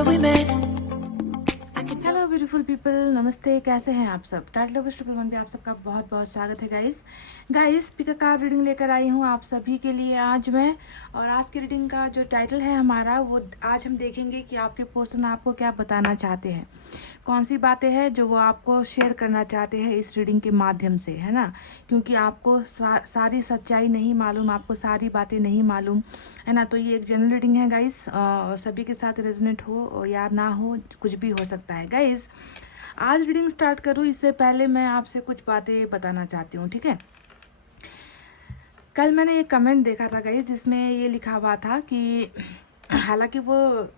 where we met. Hello beautiful people, नमस्ते। कैसे हैं आप सब? टाइटल लवर्स ट्रिपल वन पे आप सबका बहुत बहुत स्वागत है गाइस पिका कार्ड रीडिंग लेकर आई हूँ आप सभी के लिए आज मैं। और आज की रीडिंग का जो टाइटल है हमारा, वो आज हम देखेंगे कि आपके पर्सन आपको क्या बताना चाहते हैं, कौन सी बातें हैं जो वो आपको शेयर करना चाहते हैं इस रीडिंग के माध्यम से, है ना। क्योंकि आपको सारी सच्चाई नहीं मालूम, आपको सारी बातें नहीं मालूम, है ना। तो ये एक जनरल रीडिंग है गाइस, सभी के साथ रेजोनेट हो या ना हो, कुछ भी हो सकता है गाइस। आज रीडिंग स्टार्ट करूँ इससे पहले मैं आपसे कुछ बातें बताना चाहती हूँ, ठीक है। कल मैंने एक कमेंट देखा था गाइस जिसमें ये लिखा हुआ था कि हालांकि वो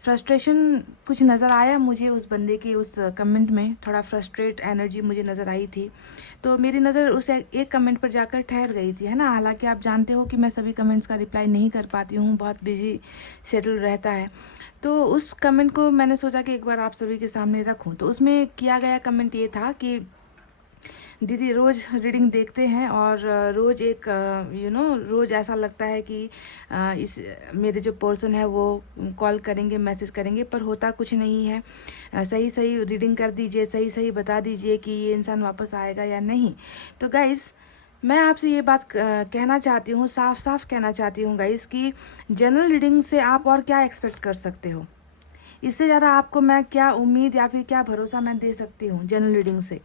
फ्रस्ट्रेशन कुछ नज़र आया मुझे उस बंदे के उस कमेंट में, थोड़ा फ्रस्ट्रेट एनर्जी मुझे नज़र आई थी। तो मेरी नज़र उस एक कमेंट पर जाकर ठहर गई थी, है ना। हालांकि आप जानते हो कि मैं सभी कमेंट्स का रिप्लाई नहीं कर पाती हूँ, बहुत बिजी शेड्यूल रहता है। तो उस कमेंट को मैंने सोचा कि एक बार आप सभी के सामने रखूँ। तो उसमें किया गया कमेंट ये था कि दीदी रोज़ रीडिंग देखते हैं और रोज़ एक रोज़ ऐसा लगता है कि इस मेरे जो पर्सन है वो कॉल करेंगे, मैसेज करेंगे, पर होता कुछ नहीं है। सही सही रीडिंग कर दीजिए, सही सही बता दीजिए कि ये इंसान वापस आएगा या नहीं। तो गाइस मैं आपसे ये बात कहना चाहती हूँ, साफ साफ कहना चाहती हूँ गाइस कि जनरल रीडिंग से आप और क्या एक्सपेक्ट कर सकते हो। इससे ज़्यादा आपको मैं क्या उम्मीद या फिर क्या भरोसा मैं दे सकती हूँ जनरल रीडिंग से।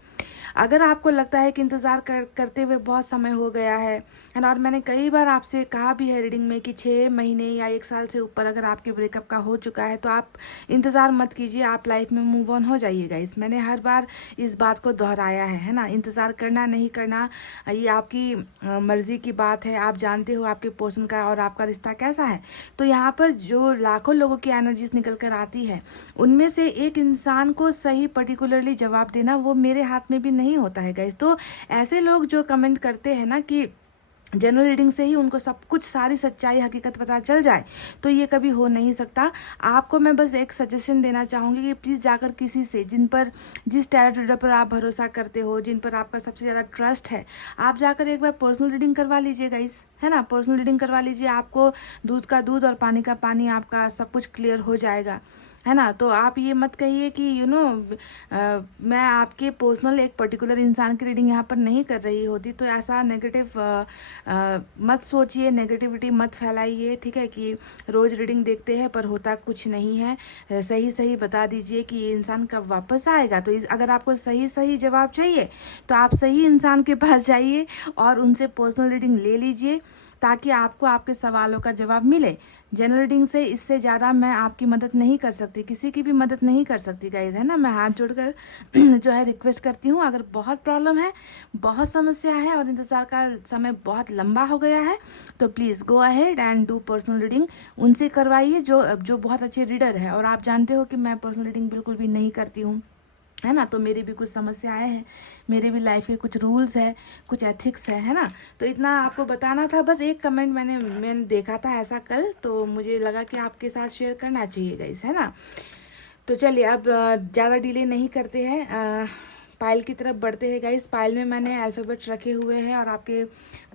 अगर आपको लगता है कि इंतज़ार करते हुए बहुत समय हो गया है ना, और मैंने कई बार आपसे कहा भी है रीडिंग में कि 6 महीने या 1 साल से ऊपर अगर आपके ब्रेकअप का हो चुका है तो आप इंतज़ार मत कीजिए, आप लाइफ में मूव ऑन हो जाइएगा। मैंने हर बार इस बात को दोहराया है ना। इंतज़ार करना नहीं करना ये आपकी मर्ज़ी की बात है, आप जानते हो आपके पर्सन का और आपका रिश्ता कैसा है। तो यहाँ पर जो लाखों लोगों की एनर्जीज निकल कर आती है, उनमें से एक इंसान को सही पर्टिकुलरली जवाब देना वो मेरे हाथ में भी नहीं होता है गाइस। तो ऐसे लोग जो कमेंट करते हैं ना कि जनरल रीडिंग से ही उनको सब कुछ सारी सच्चाई हकीकत पता चल जाए, तो ये कभी हो नहीं सकता। आपको मैं बस एक सजेशन देना चाहूँगी कि प्लीज़ जाकर किसी से जिस टैरोट रीडर पर आप भरोसा करते हो, जिन पर आपका सबसे ज़्यादा ट्रस्ट है, आप जाकर एक बार पर्सनल रीडिंग करवा लीजिए गाइस, है ना। पर्सनल रीडिंग करवा लीजिए, आपको दूध का दूध और पानी का पानी, आपका सब कुछ क्लियर हो जाएगा, है ना। तो आप ये मत कहिए कि मैं आपके पर्सनल एक पर्टिकुलर इंसान की रीडिंग यहाँ पर नहीं कर रही होती, तो ऐसा नेगेटिव मत सोचिए, नेगेटिविटी मत फैलाइए, ठीक है। कि रोज़ रीडिंग देखते हैं पर होता कुछ नहीं है। सही सही बता दीजिए कि ये इंसान कब वापस आएगा। तो अगर आपको सही सही जवाब चाहिए तो आप सही इंसान के पास जाइए और उनसे पर्सनल रीडिंग ले लीजिए, ताकि आपको आपके सवालों का जवाब मिले। जनरल रीडिंग से इससे ज़्यादा मैं आपकी मदद नहीं कर सकती, किसी की भी मदद नहीं कर सकती गाइज, है ना। मैं हाथ जोड़कर जो है रिक्वेस्ट करती हूँ, अगर बहुत प्रॉब्लम है, बहुत समस्या है और इंतज़ार का समय बहुत लंबा हो गया है, तो please go ahead and do personal reading. उनसे करवाइए जो बहुत अच्छे रीडर है। और आप जानते हो कि मैं पर्सनल रीडिंग बिल्कुल भी नहीं करती हूँ, है ना। तो मेरी भी कुछ समस्याएं हैं, मेरे भी लाइफ के कुछ रूल्स है, कुछ एथिक्स है ना। तो इतना आपको बताना था। बस एक कमेंट मैंने देखा था ऐसा कल, तो मुझे लगा कि आपके साथ शेयर करना चाहिए गाइस, है ना। तो चलिए अब ज़्यादा डिले नहीं करते हैं, पायल की तरफ बढ़ते हैं गाइस। पायल में मैंने अल्फ़ाबेट्स रखे हुए हैं और आपके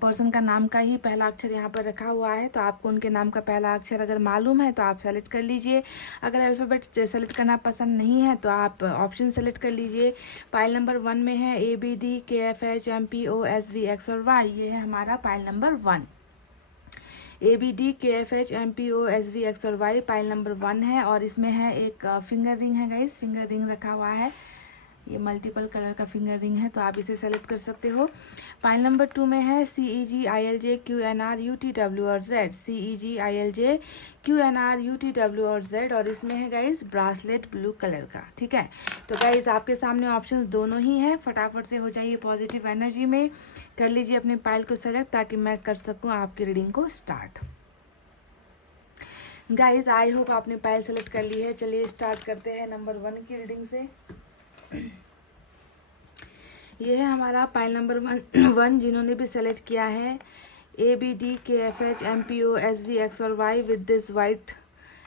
पर्सन का नाम का ही पहला अक्षर यहाँ पर रखा हुआ है। तो आपको उनके नाम का पहला अक्षर अगर मालूम है तो आप सेलेक्ट कर लीजिए। अगर अल्फ़ाबेट सेलेक्ट करना पसंद नहीं है तो आप ऑप्शन सेलेक्ट कर लीजिए। पायल नंबर 1 में है ABDKFHMPOSV X और Y। ये है हमारा पायल नंबर 1। ABDKFHMPOSV X और Y पाइल नंबर 1 है। और इसमें है एक फिंगर रिंग है गाइस, फिंगर रिंग रखा हुआ है, ये मल्टीपल कलर का फिंगर रिंग है, तो आप इसे सेलेक्ट कर सकते हो। पाइल नंबर 2 में है CEGILJQNRUTW और Z, CEGILJQNRUTW और Z। और इसमें है गाइस ब्रासलेट ब्लू कलर का, ठीक है। तो गाइस आपके सामने ऑप्शंस दोनों ही हैं, फटाफट से हो जाइए पॉजिटिव एनर्जी में, कर लीजिए अपने पाइल को सेलेक्ट ताकि मैं कर सकूं आपकी रीडिंग को स्टार्ट। गाइस आई होप आपने पाइल सेलेक्ट कर ली है। चलिए स्टार्ट करते हैं नंबर 1 की रीडिंग से। ये है हमारा पाइल नंबर 1 जिन्होंने भी सेलेक्ट किया है ABDKFHMPOSV X और Y with this white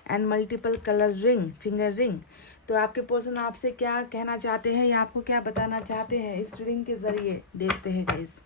and multiple colour ring, finger ring. तो आपके पर्सन आपसे क्या कहना चाहते हैं या आपको क्या बताना चाहते हैं इस रीडिंग के जरिए, देखते हैं गाइस।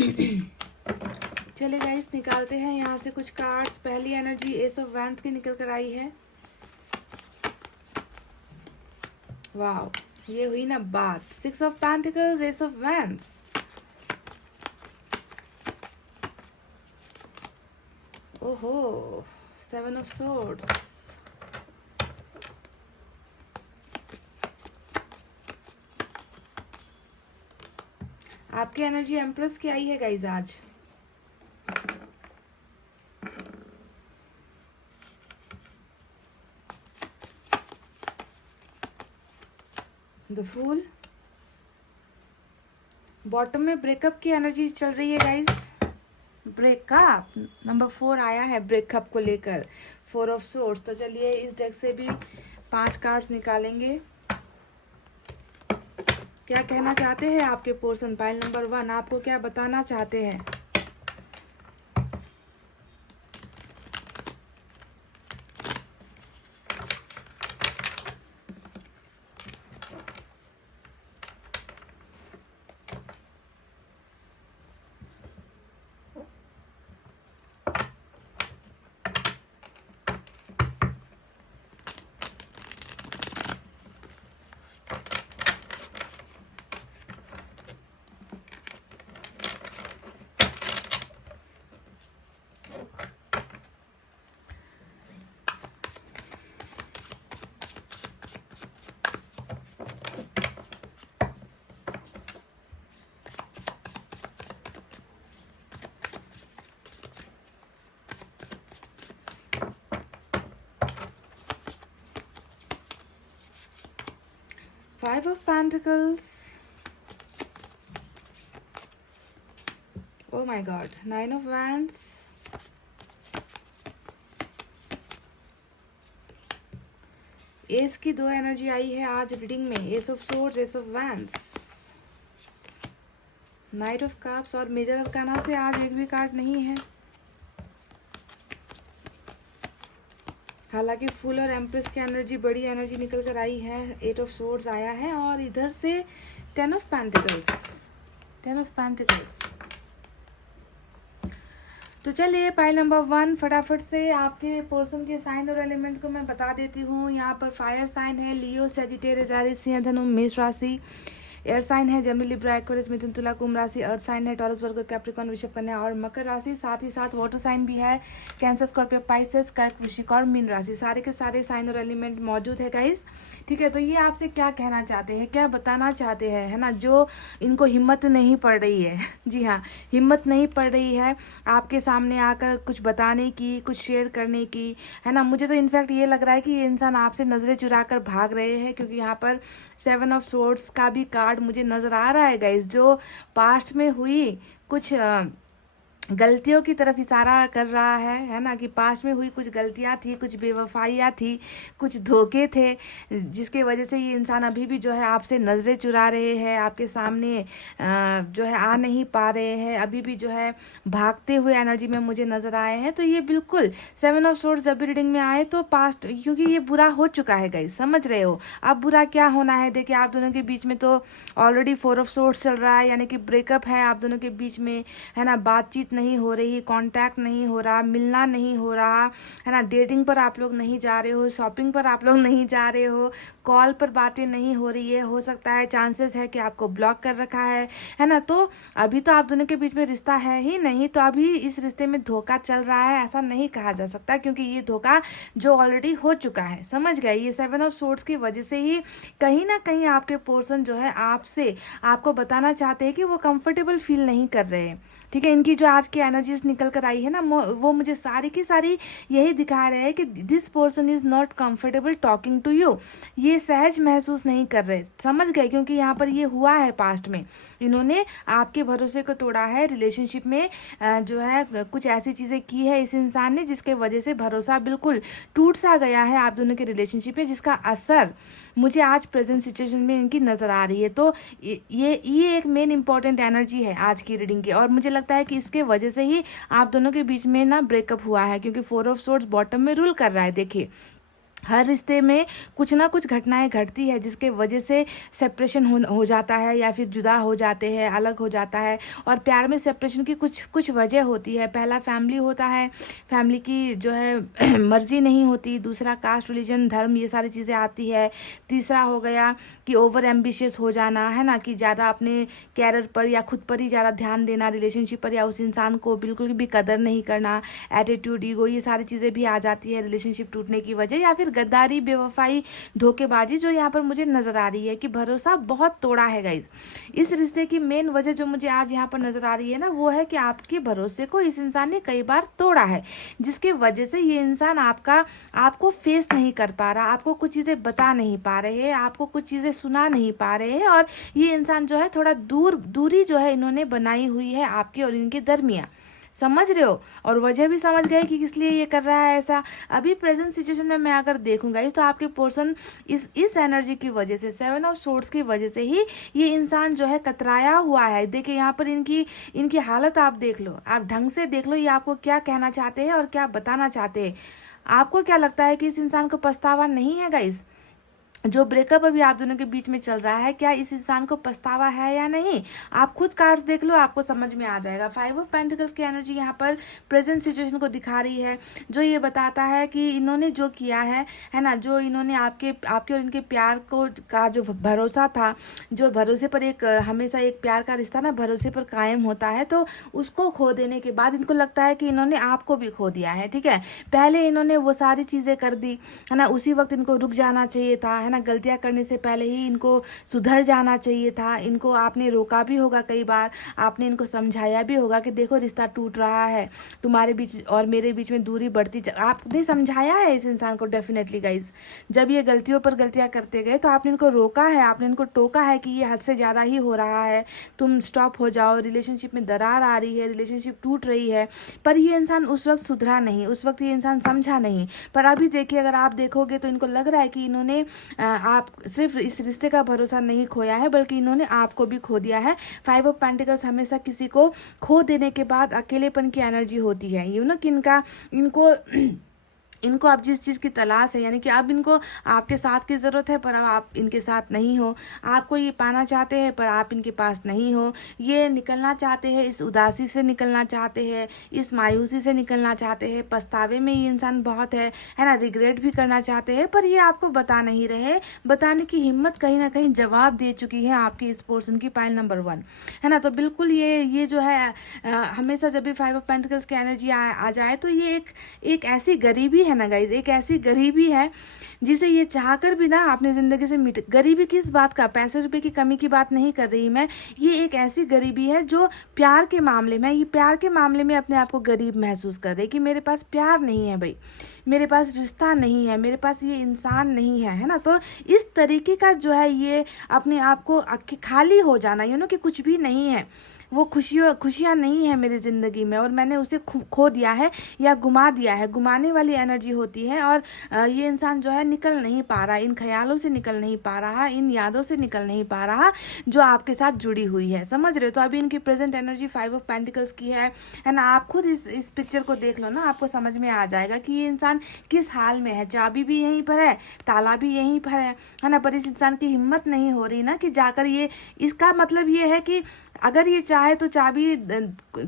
चले गाइस, निकालते हैं यहाँ से कुछ कार्ड्स। पहली एनर्जी एस ऑफ वैंड्स की निकल कर आई है। वाओ, ये हुई ना बात। 6 of pentacles, ace of wands. ओहो, 7 ऑफ सोर्ड्स। आपकी एनर्जी एम्प्रेस की आई है गाइज आज। The fool. बॉटम में ब्रेकअप की एनर्जी चल रही है गाइज। ब्रेकअप नंबर 4 आया है ब्रेकअप को लेकर, 4 ऑफ सोर्ड्स। तो चलिए इस डेक से भी 5 कार्ड्स निकालेंगे। क्या कहना चाहते हैं आपके पर्सन? पाइल नंबर 1 आपको क्या बताना चाहते हैं? Five of Pentacles. Oh my God. 9 of Wands. S की 2 एनर्जी आई है आज रीडिंग में। S of swords, S of wands, night of cups और मेजर अरकाना से आज एक भी कार्ड नहीं है। हालांकि फुल और एम्प्रेस की एनर्जी, बड़ी एनर्जी निकल कर आई है। 8 ऑफ सोर्ड्स आया है और इधर से 10 ऑफ पेंटिकल्स, 10 ऑफ पेंटिकल्स। तो चलिए पाइल नंबर 1 फटाफट से आपके पर्सन के साइन और एलिमेंट को मैं बता देती हूँ। यहाँ पर फायर साइन है लियो, सेजिटेरियस, एरिस, सिंह, धनु, मेष राशि। एयर साइन है जेमिनी, लिब्रा, एक्वेरियस, मिथुन, तुला, कुंभ राशि। अर्थ साइन है टॉरस, वर्गो, कैप्रिकॉर्न, वृषभ, कन्या और मकर राशि। साथ ही साथ वाटर साइन भी है कैंसर, स्कॉर्पियो, पाइसेस, कर्क, वृश्चिक और मीन राशि। सारे के सारे साइन और एलिमेंट मौजूद है गाइस। ठीक है, तो ये आपसे क्या कहना चाहते हैं, क्या बताना चाहते हैं, है ना? जो इनको हिम्मत नहीं पड़ रही है, जी हाँ, हिम्मत नहीं पड़ रही है आपके सामने आकर कुछ बताने की, कुछ शेयर करने की, है ना? मुझे तो इनफैक्ट ये लग रहा है कि ये इंसान आपसे नजरें चुरा कर भाग रहे हैं, क्योंकि यहाँ पर 7 ऑफ सोर्ड्स का भी कार्ड मुझे नजर आ रहा है गाइस। जो पास्ट में हुई कुछ गलतियों की तरफ इशारा कर रहा है ना? कि पास्ट में हुई कुछ गलतियां थी, कुछ बेवफाइयां थी, कुछ धोखे थे, जिसके वजह से ये इंसान अभी भी जो है आपसे नज़रें चुरा रहे हैं, आपके सामने जो है आ नहीं पा रहे हैं, अभी भी जो है भागते हुए एनर्जी में मुझे नज़र आए हैं। तो ये बिल्कुल 7 ऑफ सोर्ड्स जब भी रीडिंग में आए तो पास्ट, क्योंकि ये बुरा हो चुका है गाइस, समझ रहे हो? अब बुरा क्या होना है? देखिए आप दोनों के बीच में तो ऑलरेडी 4 ऑफ सोर्ड्स चल रहा है, यानी कि ब्रेकअप है आप दोनों के बीच में, है ना? बातचीत नहीं हो रही, कांटेक्ट नहीं हो रहा, मिलना नहीं हो रहा, है ना? डेटिंग पर आप लोग नहीं जा रहे हो, शॉपिंग पर आप लोग नहीं जा रहे हो, कॉल पर बातें नहीं हो रही है, हो सकता है चांसेस है कि आपको ब्लॉक कर रखा है ना? तो अभी तो आप दोनों के बीच में रिश्ता है ही नहीं, तो अभी इस रिश्ते में धोखा चल रहा है ऐसा नहीं कहा जा सकता, क्योंकि ये धोखा जो ऑलरेडी हो चुका है, समझ गए? ये 7 ऑफ सोर्ड्स की वजह से ही कहीं ना कहीं आपके पर्सन जो है आपसे, आपको बताना चाहते हैं कि वो कंफर्टेबल फील नहीं कर रहे हैं। ठीक है, इनकी जो आज की एनर्जीज निकल कर आई है ना, वो मुझे सारी की सारी यही दिखा रहे हैं कि this person is not comfortable talking to you. ये सहज महसूस नहीं कर रहे, समझ गए? क्योंकि यहाँ पर ये हुआ है पास्ट में, इन्होंने आपके भरोसे को तोड़ा है, रिलेशनशिप में जो है कुछ ऐसी चीज़ें की है इस इंसान ने जिसके वजह से भरोसा बिल्कुल टूट सा गया है आप दोनों के रिलेशनशिप में, जिसका असर मुझे आज प्रेजेंट सिचुएशन में इनकी नज़र आ रही है। तो ये एक मेन इंपॉर्टेंट एनर्जी है आज की रीडिंग की, और मुझे लगता है कि इसके वजह से ही आप दोनों के बीच में ना ब्रेकअप हुआ है, क्योंकि 4 ऑफ सोर्ड्स बॉटम में रूल कर रहा है। देखिए हर रिश्ते में कुछ ना कुछ घटनाएं घटती है जिसके वजह से सेपरेशन हो जाता है या फिर जुदा हो जाते हैं, अलग हो जाता है। और प्यार में सेपरेशन की कुछ कुछ वजह होती है। पहला फैमिली होता है, फैमिली की जो है मर्जी नहीं होती। दूसरा कास्ट, रिलीजन, धर्म, ये सारी चीज़ें आती है। तीसरा हो गया कि ओवर एम्बिशियस हो जाना, है ना, कि ज़्यादा अपने कैरियर पर या खुद पर ही ज़्यादा ध्यान देना, रिलेशनशिप पर, या उस इंसान को बिल्कुल भी कदर नहीं करना, एटीट्यूड, ईगो, ये सारी चीज़ें भी आ जाती है रिलेशनशिप टूटने की वजह। या फिर गद्दारी, बेवफाई, धोखेबाजी जो यहाँ पर मुझे नज़र आ रही है कि भरोसा बहुत तोड़ा है गाइज। इस रिश्ते की मेन वजह जो मुझे आज यहाँ पर नज़र आ रही है ना, वो है कि आपके भरोसे को इस इंसान ने कई बार तोड़ा है, जिसके वजह से ये इंसान आपको फेस नहीं कर पा रहा, आपको कुछ चीज़ें बता नहीं पा रहे हैं, आपको कुछ चीज़ें सुना नहीं पा रहे हैं। और ये इंसान जो है थोड़ा दूरी जो है इन्होंने बनाई हुई है आपके और इनके दरमियान। समझ रहे हो? और वजह भी समझ गए कि किस लिए ये कर रहा है ऐसा। अभी प्रेजेंट सिचुएशन में मैं अगर देखूंगा तो आपके पर्सन इस एनर्जी की वजह से, 7 ऑफ सोर्ड्स की वजह से ही ये इंसान जो है कतराया हुआ है। देखिए यहाँ पर इनकी हालत आप देख लो, आप ढंग से देख लो, ये आपको क्या कहना चाहते हैं और क्या बताना चाहते हैं। आपको क्या लगता है कि इस इंसान को पछतावा नहीं है गाइस? जो ब्रेकअप अभी आप दोनों के बीच में चल रहा है, क्या इस इंसान को पछतावा है या नहीं? आप खुद कार्ड्स देख लो, आपको समझ में आ जाएगा। 5 ऑफ पेंटिकल्स की एनर्जी यहाँ पर प्रेजेंट सिचुएशन को दिखा रही है, जो ये बताता है कि इन्होंने जो किया है ना, जो इन्होंने आपके और इनके प्यार को का जो भरोसा था, जो भरोसे पर हमेशा एक प्यार का रिश्ता ना भरोसे पर कायम होता है, तो उसको खो देने के बाद इनको लगता है कि इन्होंने आपको भी खो दिया है। ठीक है, पहले इन्होंने वो सारी चीज़ें कर दी, है ना, उसी वक्त इनको रुक जाना चाहिए था, है ना, गलतियां करने से पहले ही इनको सुधर जाना चाहिए था। इनको आपने रोका भी होगा, कई बार आपने इनको समझाया भी होगा कि देखो रिश्ता टूट रहा है, तुम्हारे बीच और मेरे बीच में दूरी बढ़ती आपने समझाया है इस इंसान को डेफिनेटली गाइज। जब ये गलतियों पर गलतियां करते गए तो आपने इनको रोका है, आपने इनको टोका है कि ये हद से ज़्यादा ही हो रहा है, तुम स्टॉप हो जाओ, रिलेशनशिप में दरार आ रही है, रिलेशनशिप टूट रही है। पर ये इंसान उस वक्त सुधरा नहीं, उस वक्त ये इंसान समझा नहीं। पर अभी देखिए, अगर आप देखोगे तो इनको लग रहा है कि इन्होंने आप सिर्फ इस रिश्ते का भरोसा नहीं खोया है, बल्कि इन्होंने आपको भी खो दिया है। 5 ऑफ पेंटिकल्स हमेशा किसी को खो देने के बाद अकेलेपन की एनर्जी होती है, यू नो, कि इनको अब जिस चीज़ की तलाश है, यानी कि अब इनको आपके साथ की ज़रूरत है पर अब आप इनके साथ नहीं हो, आपको ये पाना चाहते हैं पर आप इनके पास नहीं हो, ये निकलना चाहते हैं, इस उदासी से निकलना चाहते हैं, इस मायूसी से निकलना चाहते हैं, पछतावे में ये इंसान बहुत है ना, रिग्रेट भी करना चाहते हैं, पर ये आपको बता नहीं रहे। बताने की हिम्मत कहीं ना कहीं जवाब दे चुकी है आपकी इस पर्सन की पाइल नंबर 1, है ना। तो बिल्कुल ये जो है हमेशा जब भी 5 ऑफ पेंटिकल्स की एनर्जी आ जाए तो ये एक ऐसी गरीबी है ना गाइज, एक ऐसी गरीबी है जिसे ये चाहकर भी ना अपनी जिंदगी से मिट। गरीबी किस बात का, पैसे रुपए की कमी की बात नहीं कर रही मैं, ये एक ऐसी गरीबी है जो प्यार के मामले में, ये प्यार के मामले में अपने आप को गरीब महसूस कर रही कि मेरे पास प्यार नहीं है भाई, मेरे पास रिश्ता नहीं है, मेरे पास ये इंसान नहीं है ना। तो इस तरीके का जो है ये अपने आप को खाली हो जाना, यू नो, कि कुछ भी नहीं है, वो खुशियाँ नहीं है मेरी ज़िंदगी में और मैंने उसे खो दिया है या गुमा दिया है, गुमाने वाली एनर्जी होती है। और ये इंसान जो है निकल नहीं पा रहा, इन ख्यालों से निकल नहीं पा रहा, इन यादों से निकल नहीं पा रहा जो आपके साथ जुड़ी हुई है, समझ रहे हो। तो अभी इनकी प्रेजेंट एनर्जी 5 ऑफ पेंटिकल्स की है ना। आप खुद इस पिक्चर को देख लो ना, आपको समझ में आ जाएगा कि ये इंसान किस हाल में है। चाबी भी यहीं पर है, ताला भी यहीं पर है ना, पर इस इंसान की हिम्मत नहीं हो रही ना कि जाकर ये, इसका मतलब ये है कि अगर ये चाहे तो चाबी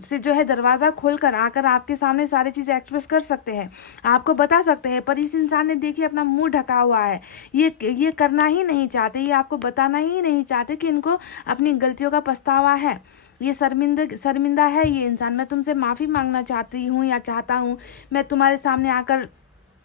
से जो है दरवाज़ा खोलकर आकर आपके सामने सारी चीज़ें एक्सप्रेस कर सकते हैं, आपको बता सकते हैं। पर इस इंसान ने देखिए अपना मुंह ढका हुआ है, ये करना ही नहीं चाहते, ये आपको बताना ही नहीं चाहते कि इनको अपनी गलतियों का पछतावा है, ये शर्मिंदा है ये इंसान। मैं तुमसे माफ़ी मांगना चाहती हूँ या चाहता हूँ, मैं तुम्हारे सामने आकर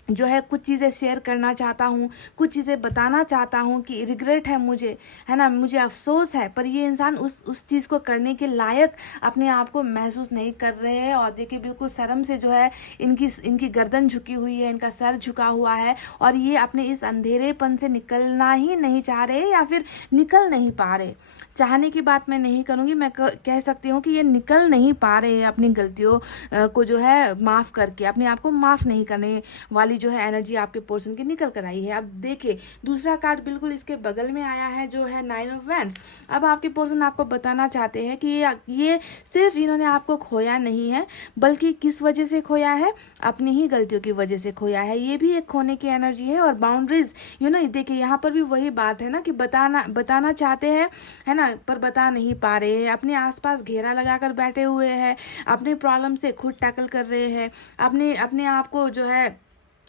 जो है कुछ चीज़ें शेयर करना चाहता हूँ, कुछ चीज़ें बताना चाहता हूँ कि रिग्रेट है मुझे, है ना, मुझे अफसोस है। पर ये इंसान उस चीज़ को करने के लायक अपने आप को महसूस नहीं कर रहे हैं। और देखिए बिल्कुल शर्म से जो है इनकी गर्दन झुकी हुई है, इनका सर झुका हुआ है और ये अपने इस अंधेरेपन से निकलना ही नहीं चाह रहे या फिर निकल नहीं पा रहे। चाहने की बात मैं नहीं करूँगी, मैं कह सकती हूँ कि ये निकल नहीं पा रहे हैं अपनी गलतियों को जो है माफ़ करके, अपने आप को माफ़ नहीं करने वाली जो है एनर्जी आपके पोर्सन की निकल कर आई है। अब देखिए दूसरा कार्ड बिल्कुल इसके बगल में आया है जो है 9 ऑफ वैंड्स। अब आपके पोर्सन आपको बताना चाहते हैं कि ये सिर्फ इन्होंने आपको खोया नहीं है, बल्कि किस वजह से खोया है, अपनी ही गलतियों की वजह से खोया है। ये भी एक खोने की एनर्जी है। और बाउंड्रीज देखिए यहाँ पर भी वही बात है ना कि बताना चाहते हैं, है ना, पर बता नहीं पा रहे हैं, अपने आसपास घेरा लगाकर बैठे हुए हैं, अपने प्रॉब्लम से खुद टैकल कर रहे हैं, अपने आप को जो है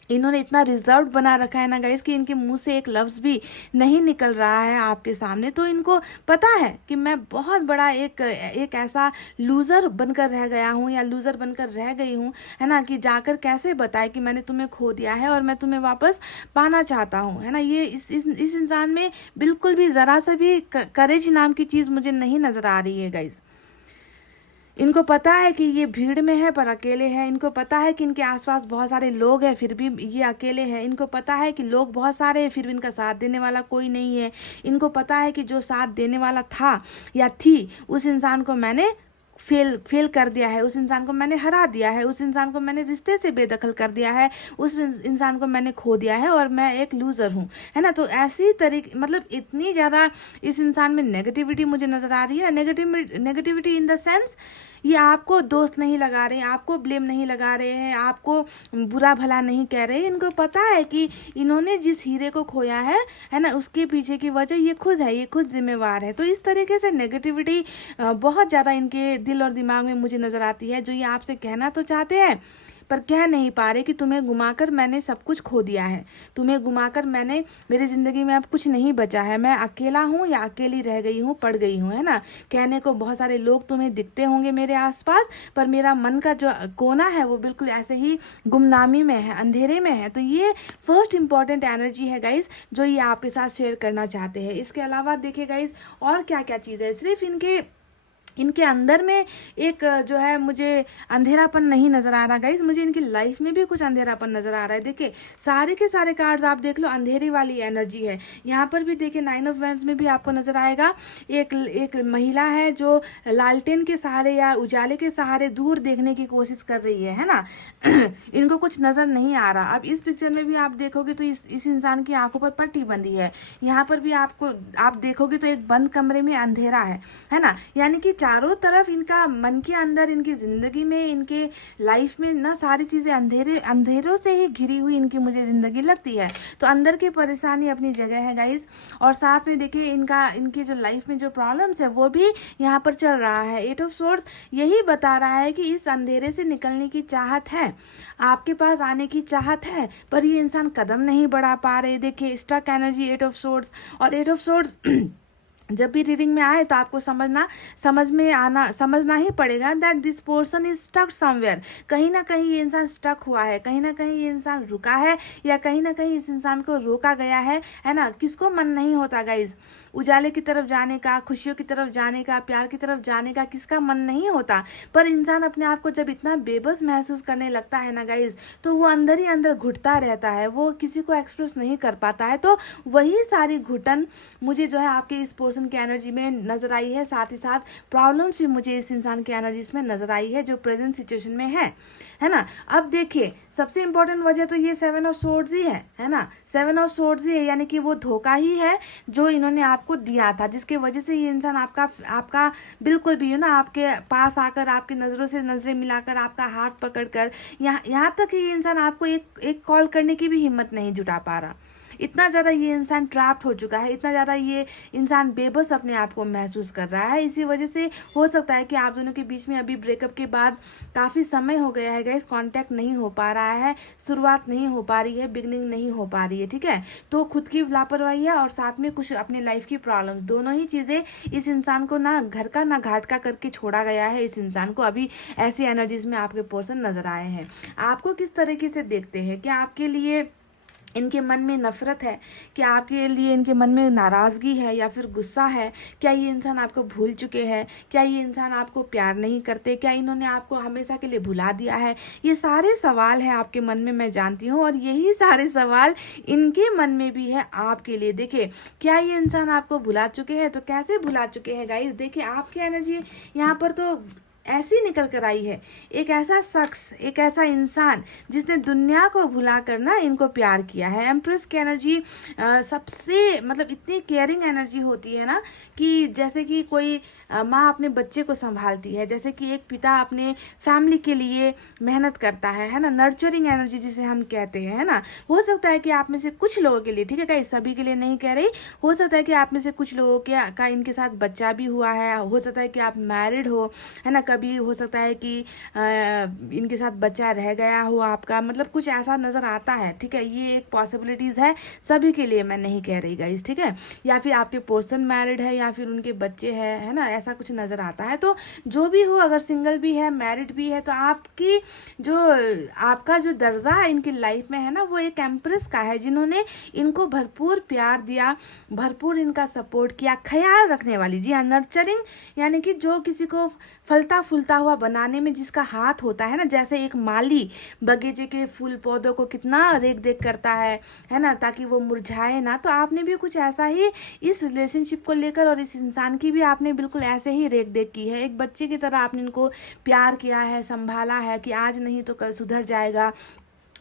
इन्होंने इतना रिजर्व बना रखा है ना गाइस कि इनके मुंह से एक लफ्ज़ भी नहीं निकल रहा है आपके सामने। तो इनको पता है कि मैं बहुत बड़ा एक ऐसा लूज़र बनकर रह गया हूँ या लूज़र बनकर रह गई हूँ, है ना, कि जाकर कैसे बताए कि मैंने तुम्हें खो दिया है और मैं तुम्हें वापस पाना चाहता हूँ, है ना। ये इस इंसान में बिल्कुल भी ज़रा सा भी करेज नाम की चीज़ मुझे नहीं नज़र आ रही है गाइस। इनको पता है कि ये भीड़ में है पर अकेले हैं, इनको पता है कि इनके आसपास बहुत सारे लोग हैं फिर भी ये अकेले हैं, इनको पता है कि लोग बहुत सारे हैं फिर भी इनका साथ देने वाला कोई नहीं है, इनको पता है कि जो साथ देने वाला था या थी उस इंसान को मैंने फेल कर दिया है, उस इंसान को मैंने हरा दिया है, उस इंसान को मैंने रिश्ते से बेदखल कर दिया है, उस इंसान को मैंने खो दिया है और मैं एक लूज़र हूँ, है ना। तो ऐसी तरीके मतलब इतनी ज़्यादा इस इंसान में नेगेटिविटी मुझे नज़र आ रही है। नेगेटिविटी इन द सेंस ये आपको दोस्त नहीं लगा रहे हैं, आपको ब्लेम नहीं लगा रहे हैं, आपको बुरा भला नहीं कह रहे। इनको पता है कि इन्होंने जिस हीरे को खोया है ना, उसके पीछे की वजह ये खुद है, ये खुद जिम्मेवार है। तो इस तरीके से नेगेटिविटी बहुत ज़्यादा इनके दिल और दिमाग में मुझे नज़र आती है, जो ये आपसे कहना तो चाहते हैं पर कह नहीं पा रहे कि तुम्हें घुमाकर मैंने सब कुछ खो दिया है, तुम्हें घुमाकर मैंने मेरी ज़िंदगी में अब कुछ नहीं बचा है, मैं अकेला हूँ या अकेली रह गई हूँ, पड़ गई हूँ, है ना। कहने को बहुत सारे लोग तुम्हें दिखते होंगे मेरे आसपास, पर मेरा मन का जो कोना है वो बिल्कुल ऐसे ही गुमनामी में है, अंधेरे में है। तो ये फर्स्ट इंपॉर्टेंट एनर्जी है गाइज जो ये आपके साथ शेयर करना चाहते हैं। इसके अलावा देखिए गाइज और क्या क्या चीज़ है, सिर्फ इनके अंदर में एक जो है मुझे अंधेरापन नहीं नज़र आ रहा गाइज, मुझे इनकी लाइफ में भी कुछ अंधेरापन नज़र आ रहा है। देखिए सारे के सारे कार्ड्स आप देख लो अंधेरी वाली एनर्जी है। यहाँ पर भी देखिए 9 ऑफ वैंड्स में भी आपको नज़र आएगा एक महिला है जो लालटेन के सहारे या उजाले के सहारे दूर देखने की कोशिश कर रही है ना। इनको कुछ नज़र नहीं आ रहा। अब इस पिक्चर में भी आप देखोगे तो इस इंसान की आंखों पर पट्टी बंधी है। यहाँ पर भी आप देखोगे तो एक बंद कमरे में अंधेरा है ना। यानी कि चारों तरफ इनका मन के अंदर, इनकी ज़िंदगी में, इनके लाइफ में ना सारी चीज़ें अंधेरों से ही घिरी हुई इनकी मुझे ज़िंदगी लगती है। तो अंदर की परेशानी अपनी जगह है गाइज, और साथ में देखिए इनकी जो लाइफ में जो प्रॉब्लम्स है वो भी यहाँ पर चल रहा है। 8 ऑफ सोर्ड्स यही बता रहा है कि इस अंधेरे से निकलने की चाहत है, आपके पास आने की चाहत है, पर ये इंसान कदम नहीं बढ़ा पा रहे। देखिए स्टक एनर्जी 8 ऑफ सोर्ड्स, और 8 ऑफ सोर्ड्स जब भी रीडिंग में आए तो आपको समझना ही पड़ेगा that this person is stuck somewhere. कहीं ना कहीं ये इंसान स्टक हुआ है, कहीं ना कहीं ये इंसान रुका है, या कहीं ना कहीं इस इंसान को रोका गया है ना। किसको मन नहीं होता गाइज उजाले की तरफ जाने का, खुशियों की तरफ जाने का, प्यार की तरफ जाने का, किसका मन नहीं होता। पर इंसान अपने आप को जब इतना बेबस महसूस करने लगता है ना गाइज, तो वो अंदर ही अंदर घुटता रहता है, वो किसी को एक्सप्रेस नहीं कर पाता है। तो वही सारी घुटन मुझे जो है आपके इस पर्सन की एनर्जी में नजर आई है। साथ ही साथ प्रॉब्लम्स भी मुझे इस इंसान की एनर्जीज में नजर आई है जो प्रेजेंट सिचुएशन में है ना। अब देखिए सबसे इंपॉर्टेंट वजह तो ये 7 ऑफ सोर्ड्स ही है ना। 7 ऑफ सोर्ड्स ही है, यानी कि वो धोखा ही है जो इन्होंने आपको दिया था, जिसके वजह से ये इंसान आपका बिल्कुल भी ना आपके पास आकर आपकी नज़रों से नज़रें मिलाकर आपका हाथ पकड़कर यहाँ तक ये इंसान आपको एक कॉल करने की भी हिम्मत नहीं जुटा पा रहा। इतना ज़्यादा ये इंसान ट्रैप्ड हो चुका है, इतना ज़्यादा ये इंसान बेबस अपने आप को महसूस कर रहा है। इसी वजह से हो सकता है कि आप दोनों के बीच में अभी ब्रेकअप के बाद काफ़ी समय हो गया है गाइस, कांटेक्ट नहीं हो पा रहा है, शुरुआत नहीं हो पा रही है, बिगनिंग नहीं हो पा रही है, ठीक है। तो खुद की लापरवाही है और साथ में कुछ अपने लाइफ की प्रॉब्लम्स, दोनों ही चीज़ें इस इंसान को ना घर का ना घाट का करके छोड़ा गया है। इस इंसान को अभी ऐसी एनर्जीज में आपके पर्सन नजर आए हैं। आपको किस तरीके से देखते हैं, क्या आपके लिए इनके मन में नफरत है, क्या आपके लिए इनके मन में नाराज़गी है या फिर गुस्सा है, क्या ये इंसान आपको भूल चुके हैं, क्या ये इंसान आपको प्यार नहीं करते, क्या इन्होंने आपको हमेशा के लिए भुला दिया है। ये सारे सवाल हैं आपके मन में, मैं जानती हूँ, और यही सारे सवाल इनके मन में भी है आपके लिए। देखिए, क्या ये इंसान आपको भुला चुके हैं? तो कैसे भुला चुके हैं गाइस? देखिए, आपकी एनर्जी यहाँ पर तो ऐसी निकल कर आई है। एक ऐसा शख्स, एक ऐसा इंसान जिसने दुनिया को भुला कर ना इनको प्यार किया है। एम्प्रेस की एनर्जी सबसे मतलब इतनी केयरिंग एनर्जी होती है ना, कि जैसे कि कोई माँ अपने बच्चे को संभालती है, जैसे कि एक पिता अपने फैमिली के लिए मेहनत करता है ना। नर्चरिंग एनर्जी जिसे हम कहते हैं, है ना। हो सकता है कि आप में से कुछ लोगों के लिए, ठीक है गाइस, सभी के लिए नहीं कह रही, हो सकता है कि आप में से कुछ लोगों के का इनके साथ बच्चा भी हुआ है, हो सकता है कि आप मैरिड हो, है ना। कभी हो सकता है कि इनके साथ बच्चा रह गया हो आपका, मतलब कुछ ऐसा नज़र आता है, ठीक है। ये एक पॉसिबिलिटीज़ है, सभी के लिए मैं नहीं कह रही गाइस, ठीक है। या फिर आपके पर्सन मैरिड है या फिर उनके बच्चे हैं, है ना, ऐसा कुछ नज़र आता है। तो जो भी हो, अगर सिंगल भी है, मैरिड भी है, तो आपकी जो आपका जो दर्जा है इनकी लाइफ में है ना, वो एक एम्प्रेस का है, जिन्होंने इनको भरपूर प्यार दिया, भरपूर इनका सपोर्ट किया, ख्याल रखने वाली। जी हाँ, नर्चरिंग यानी कि जो किसी को फलता फूलता हुआ बनाने में जिसका हाथ होता है ना, जैसे एक माली बगीचे के फूल पौधों को कितना रेख देख करता है ना, ताकि वो मुरझाए ना। तो आपने भी कुछ ऐसा ही इस रिलेशनशिप को लेकर और इस इंसान की भी आपने बिल्कुल ऐसे ही रेख देख की है। एक बच्चे की तरह आपने इनको प्यार किया है, संभाला है कि आज नहीं तो कल सुधर जाएगा।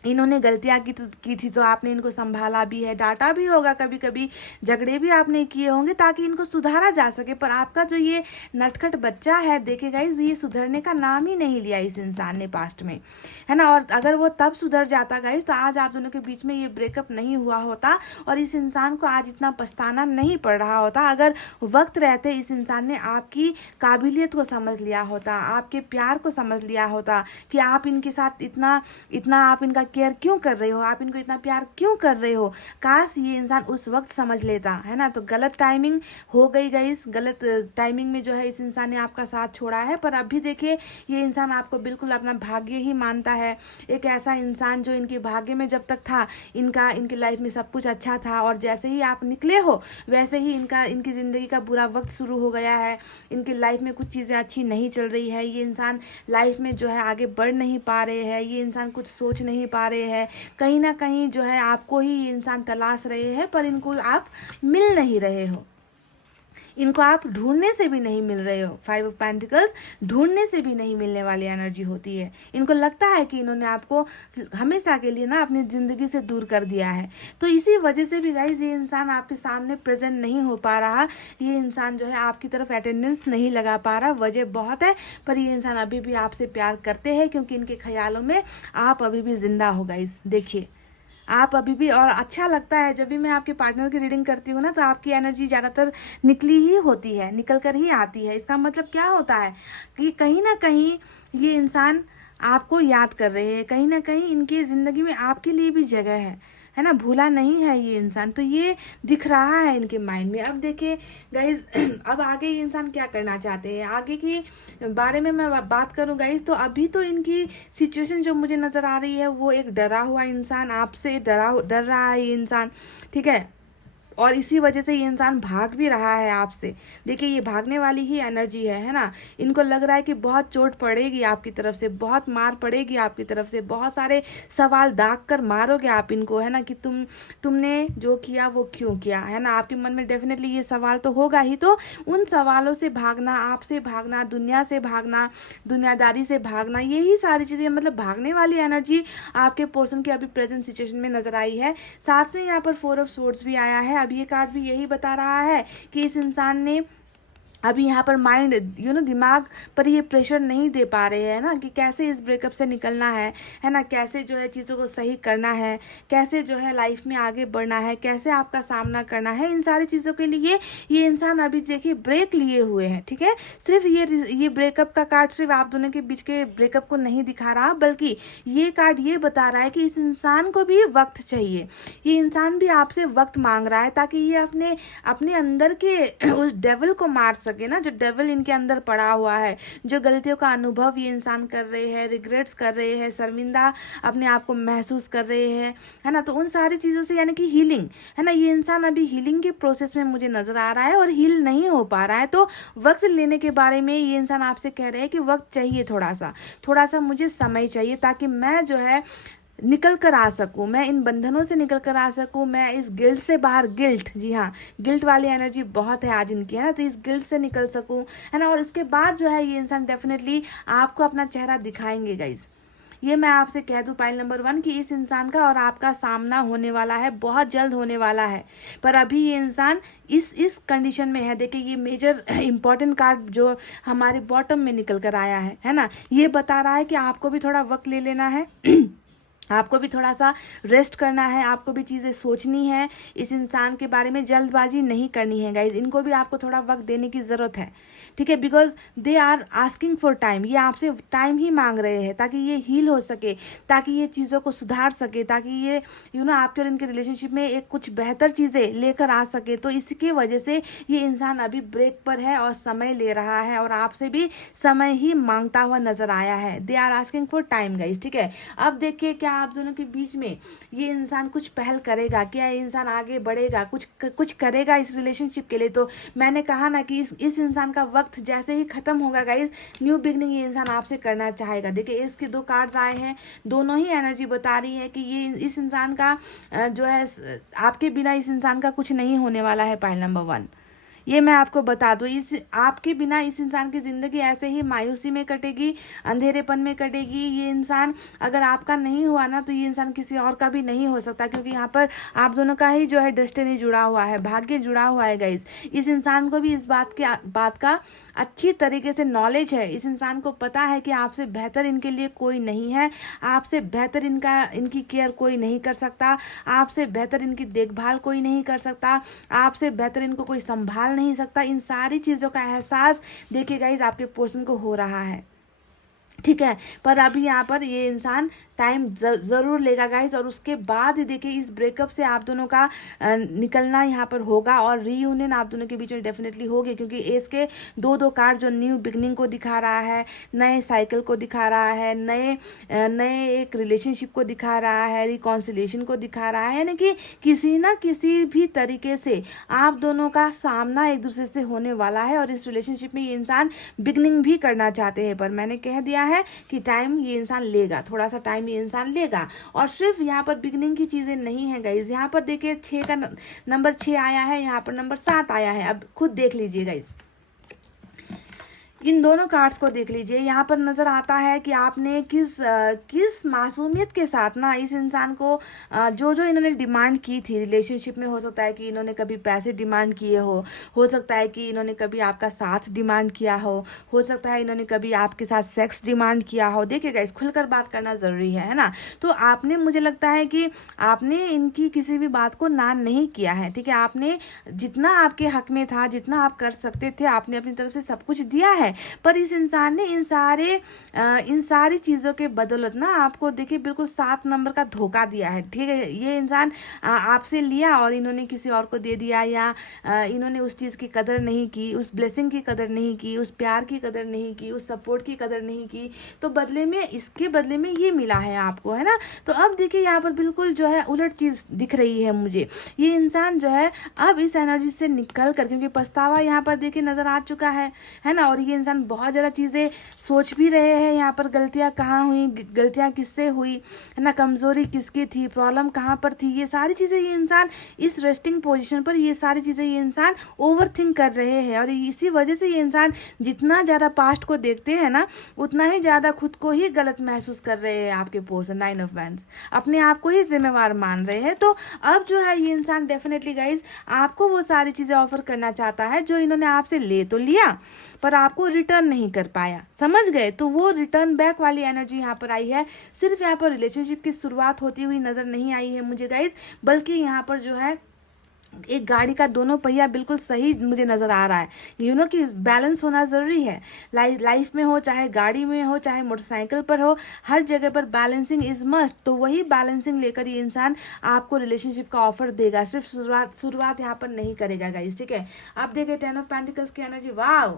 इन्होंने गलतियां की थी तो आपने इनको संभाला भी है, डांटा भी होगा, कभी कभी झगड़े भी आपने किए होंगे ताकि इनको सुधारा जा सके। पर आपका जो ये नटखट बच्चा है, देखेगा ये सुधरने का नाम ही नहीं लिया इस इंसान ने पास्ट में, है ना। और अगर वो तब सुधर जाता गाइस, तो आज आप दोनों के बीच में ये ब्रेकअप नहीं हुआ होता और इस इंसान को आज इतना पछताना नहीं पड़ रहा होता। अगर वक्त रहते इस इंसान ने आपकी काबिलियत को समझ लिया होता, आपके प्यार को समझ लिया होता कि आप इनके साथ इतना इतना आप इनका केयर क्यों कर रहे हो, आप इनको इतना प्यार क्यों कर रहे हो। काश ये इंसान उस वक्त समझ लेता, है ना। तो गलत टाइमिंग हो गई गाइस, गलत टाइमिंग में जो है इस इंसान ने आपका साथ छोड़ा है। पर अभी देखिए, ये इंसान आपको बिल्कुल अपना भाग्य ही मानता है। एक ऐसा इंसान जो इनके भाग्य में जब तक था, इनकी लाइफ में सब कुछ अच्छा था, और जैसे ही आप निकले हो वैसे ही इनकी ज़िंदगी का बुरा वक्त शुरू हो गया है। इनकी लाइफ में कुछ चीज़ें अच्छी नहीं चल रही है। ये इंसान लाइफ में जो है आगे बढ़ नहीं पा रहे हैं, ये इंसान कुछ सोच नहीं पा रहे हैं। कहीं ना कहीं जो है आपको ही ये इंसान तलाश रहे हैं, पर इनको आप मिल नहीं रहे हो, इनको आप ढूंढने से भी नहीं मिल रहे हो। 5 ऑफ पेंटिकल्स ढूंढने से भी नहीं मिलने वाली एनर्जी होती है। इनको लगता है कि इन्होंने आपको हमेशा के लिए ना अपनी ज़िंदगी से दूर कर दिया है। तो इसी वजह से भी गाइज ये इंसान आपके सामने प्रेजेंट नहीं हो पा रहा, ये इंसान जो है आपकी तरफ अटेंडेंस नहीं लगा पा रहा। वजह बहुत है, पर ये इंसान अभी भी आपसे प्यार करते हैं, क्योंकि इनके ख्यालों में आप अभी भी जिंदा हो गाइज। देखिए, आप अभी भी, और अच्छा लगता है जब भी मैं आपके पार्टनर की रीडिंग करती हूँ ना, तो आपकी एनर्जी ज़्यादातर निकली ही होती है, निकल कर ही आती है। इसका मतलब क्या होता है कि कहीं ना कहीं ये इंसान आपको याद कर रहे हैं, कहीं ना कहीं इनकी ज़िंदगी में आपके लिए भी जगह है ना, भूला नहीं है ये इंसान। तो ये दिख रहा है इनके माइंड में। अब देखिए गाइज, अब आगे ये इंसान क्या करना चाहते हैं, आगे के बारे में मैं बात करूं गाइज, तो अभी तो इनकी सिचुएशन जो मुझे नज़र आ रही है, वो एक डरा हुआ इंसान, आपसे डर रहा है ये इंसान, ठीक है। और इसी वजह से ये इंसान भाग भी रहा है आपसे। देखिए, ये भागने वाली ही एनर्जी है ना। इनको लग रहा है कि बहुत चोट पड़ेगी आपकी तरफ से, बहुत मार पड़ेगी आपकी तरफ से, बहुत सारे सवाल दाग कर मारोगे आप इनको, है ना, कि तुमने जो किया वो क्यों किया, है ना। आपके मन में डेफिनेटली ये सवाल तो होगा ही। तो उन सवालों से भागना, आपसे भागना, दुनिया से भागना, दुनियादारी से भागना, यही सारी चीज़ें, मतलब भागने वाली एनर्जी आपके पर्सन की अभी प्रेजेंट सिचुएशन में नजर आई है। साथ में यहाँ पर 4 ऑफ स्वॉर्ड्स भी आया है। अब ये कार्ड भी यही बता रहा है कि इस इंसान ने अभी यहाँ पर माइंड दिमाग पर ये प्रेशर नहीं दे पा रहे हैं ना, कि कैसे इस ब्रेकअप से निकलना है ना, कैसे जो है चीज़ों को सही करना है, कैसे जो है लाइफ में आगे बढ़ना है, कैसे आपका सामना करना है। इन सारी चीज़ों के लिए ये इंसान अभी देखिए ब्रेक लिए हुए हैं, ठीक है। सिर्फ ये ब्रेकअप का कार्ड सिर्फ आप दोनों के बीच के ब्रेकअप को नहीं दिखा रहा, बल्कि ये कार्ड ये बता रहा है कि इस इंसान को भी वक्त चाहिए। ये इंसान भी आपसे वक्त मांग रहा है ताकि ये अपने अंदर के उस डेविल को मार सके ना, जो डेविल इनके अंदर पड़ा हुआ है, जो गलतियों का अनुभव ये इंसान कर रहे हैं, रिग्रेट्स कर रहे हैं, शर्मिंदा अपने आप को महसूस कर रहे हैं, है ना, तो उन सारी चीज़ों से यानी कि हीलिंग, है ना, ये इंसान अभी हीलिंग के प्रोसेस में मुझे नज़र आ रहा है और हील नहीं हो पा रहा है। तो वक्त लेने के बारे में ये इंसान आपसे कह रहे हैं कि वक्त चाहिए, थोड़ा सा मुझे समय चाहिए, ताकि मैं जो है निकल कर आ सकूं, मैं इन बंधनों से निकल कर आ सकूं, मैं इस गिल्ट से बाहर, गिल्ट, जी हाँ, गिल्ट वाली एनर्जी बहुत है आज इनकी, है ना, तो इस गिल्ट से निकल सकूं, है ना, और इसके बाद जो है ये इंसान डेफिनेटली आपको अपना चेहरा दिखाएंगे गाइज। ये मैं आपसे कह दूं पाइल नंबर 1 कि इस इंसान का और आपका सामना होने वाला है, बहुत जल्द होने वाला है। पर अभी ये इंसान इस कंडीशन में है। देखिए ये मेजर इंपॉर्टेंट कार्ड जो हमारे बॉटम में निकल कर आया है ना, ये बता रहा है कि आपको भी थोड़ा वक्त ले लेना है आपको भी थोड़ा सा रेस्ट करना है, आपको भी चीज़ें सोचनी है, इस इंसान के बारे में जल्दबाजी नहीं करनी है गाइज। इनको भी आपको थोड़ा वक्त देने की ज़रूरत है, ठीक है, because they are asking for time. ये आपसे टाइम ही मांग रहे हैं ताकि ये हील हो सके, ताकि ये चीज़ों को सुधार सके, ताकि ये आपके और इनके रिलेशनशिप में एक कुछ बेहतर चीज़ें लेकर आ सके। तो इसकी वजह से ये इंसान अभी ब्रेक पर है और समय ले रहा है और आपसे भी समय ही मांगता हुआ नजर आया है। They are asking for time guys, ठीक है। अब देखिए क्या आप दोनों के बीच में ये इंसान कुछ पहल करेगा, क्या ये इंसान आगे बढ़ेगा, कुछ करेगा इस रिलेशनशिप के लिए। तो मैंने कहा ना कि इस इंसान का वक्त जैसे ही खत्म होगा गाइज, न्यू बिगनिंग ये इंसान आपसे करना चाहेगा। देखिए इसके 2 कार्ड्स आए हैं, दोनों ही एनर्जी बता रही है कि ये इस इंसान का जो है, आपके बिना इस इंसान का कुछ नहीं होने वाला है। पाइल नंबर 1 ये मैं आपको बता दूं, इस आपके बिना इस इंसान की ज़िंदगी ऐसे ही मायूसी में कटेगी, अंधेरेपन में कटेगी। ये इंसान अगर आपका नहीं हुआ ना, तो ये इंसान किसी और का भी नहीं हो सकता, क्योंकि यहाँ पर आप दोनों का ही जो है डेस्टिनी जुड़ा हुआ है, भाग्य जुड़ा हुआ है गाइज। इस इंसान को भी इस बात का अच्छी तरीके से नॉलेज है। इस इंसान को पता है कि आपसे बेहतर इनके लिए कोई नहीं है, आपसे बेहतर इनकी केयर कोई नहीं कर सकता, आपसे बेहतर इनकी देखभाल कोई नहीं कर सकता, आपसे बेहतर इनको कोई संभाल नहीं सकता। इन सारी चीज़ों का एहसास देखिए गाइज आपके पर्सन को हो रहा है, ठीक है। पर अभी यहाँ पर ये इंसान टाइम ज़रूर लेगा गाइस, और उसके बाद ही देखिए इस ब्रेकअप से आप दोनों का निकलना यहाँ पर होगा और रीयूनियन आप दोनों के बीच में डेफिनेटली होगी, क्योंकि इसके 2 कार्ड जो न्यू बिगनिंग को दिखा रहा है, नए साइकिल को दिखा रहा है, नए एक रिलेशनशिप को दिखा रहा है, रिकॉन्सिलेशन को दिखा रहा है, यानी कि किसी ना किसी भी तरीके से आप दोनों का सामना एक दूसरे से होने वाला है। और इस रिलेशनशिप में ये इंसान बिगनिंग भी करना चाहते हैं, पर मैंने कह दिया है कि टाइम ये इंसान लेगा, थोड़ा सा टाइम ये इंसान लेगा। और सिर्फ यहाँ पर बिगनिंग की चीज़ें नहीं है गाइज, यहाँ पर देखिए 6 का नंबर 6 आया है, यहाँ पर नंबर 7 आया है। अब खुद देख लीजिए गाइज, इन दोनों कार्ड्स को देख लीजिए। यहाँ पर नज़र आता है कि आपने किस मासूमियत के साथ ना इस इंसान को जो इन्होंने डिमांड की थी रिलेशनशिप में, हो सकता है कि इन्होंने कभी पैसे डिमांड किए हो सकता है कि इन्होंने कभी आपका साथ डिमांड किया हो सकता है इन्होंने कभी आपके साथ सेक्स डिमांड किया हो। देखिएगा इस खुलकर बात करना ज़रूरी है ना। तो आपने, मुझे लगता है कि आपने इनकी किसी भी बात को ना नहीं किया है, ठीक है। आपने जितना आपके हक में था, जितना आप कर सकते थे, आपने अपनी तरफ से सब कुछ दिया है। पर इस इंसान ने इन सारी चीज़ों के बदौलत ना आपको देखिए बिल्कुल 7 नंबर का धोखा दिया है, ठीक है। ये इंसान आपसे लिया और इन्होंने किसी और को दे दिया, या इन्होंने उस चीज़ की कदर नहीं की, उस ब्लेसिंग की कदर नहीं की, उस प्यार की कदर नहीं की, उस सपोर्ट की कदर नहीं की। तो इसके बदले में ये मिला है आपको, है ना। तो अब देखिए यहाँ पर बिल्कुल जो है उलट चीज़ दिख रही है मुझे। ये इंसान जो है अब इस एनर्जी से निकल कर, क्योंकि पछतावा यहाँ पर देखिए नज़र आ चुका है ना। और ये इंसान बहुत ज़्यादा चीज़ें सोच भी रहे हैं यहाँ पर, गलतियाँ कहाँ हुई, गलतियाँ किससे हुई, है ना, कमज़ोरी किसकी थी, प्रॉब्लम कहाँ पर थी, ये सारी चीज़ें ये इंसान इस रेस्टिंग पोजीशन पर ये सारी चीज़ें ये इंसान ओवर थिंक कर रहे हैं। और इसी वजह से ये इंसान जितना ज़्यादा पास्ट को देखते हैं ना, उतना ही ज़्यादा खुद को ही गलत महसूस कर रहे हैं। आपके पर्सन 9 ऑफ वैंड्स अपने आप को ही जिम्मेवार मान रहे हैं। तो अब जो है ये इंसान डेफिनेटली गाइज आपको वो सारी चीज़ें ऑफर करना चाहता है जो इन्होंने आपसे ले तो लिया, पर आपको रिटर्न नहीं कर पाया, समझ गए। तो वो रिटर्न बैक वाली एनर्जी यहाँ पर आई है। सिर्फ यहाँ पर रिलेशनशिप की शुरुआत होती हुई नज़र नहीं आई है मुझे गाइज, बल्कि यहाँ पर जो है एक गाड़ी का दोनों पहिया बिल्कुल सही मुझे नज़र आ रहा है। कि बैलेंस होना ज़रूरी है। लाइफ में हो, चाहे गाड़ी में हो, चाहे मोटरसाइकिल पर हो, हर जगह पर बैलेंसिंग इज़ मस्ट। तो वही बैलेंसिंग लेकर ये इंसान आपको रिलेशनशिप का ऑफर देगा। सिर्फ शुरुआत यहाँ पर नहीं करेगा गाइस, ठीक है। आप देखिए 10 ऑफ पेंटिकल्स की एनर्जी, वाह,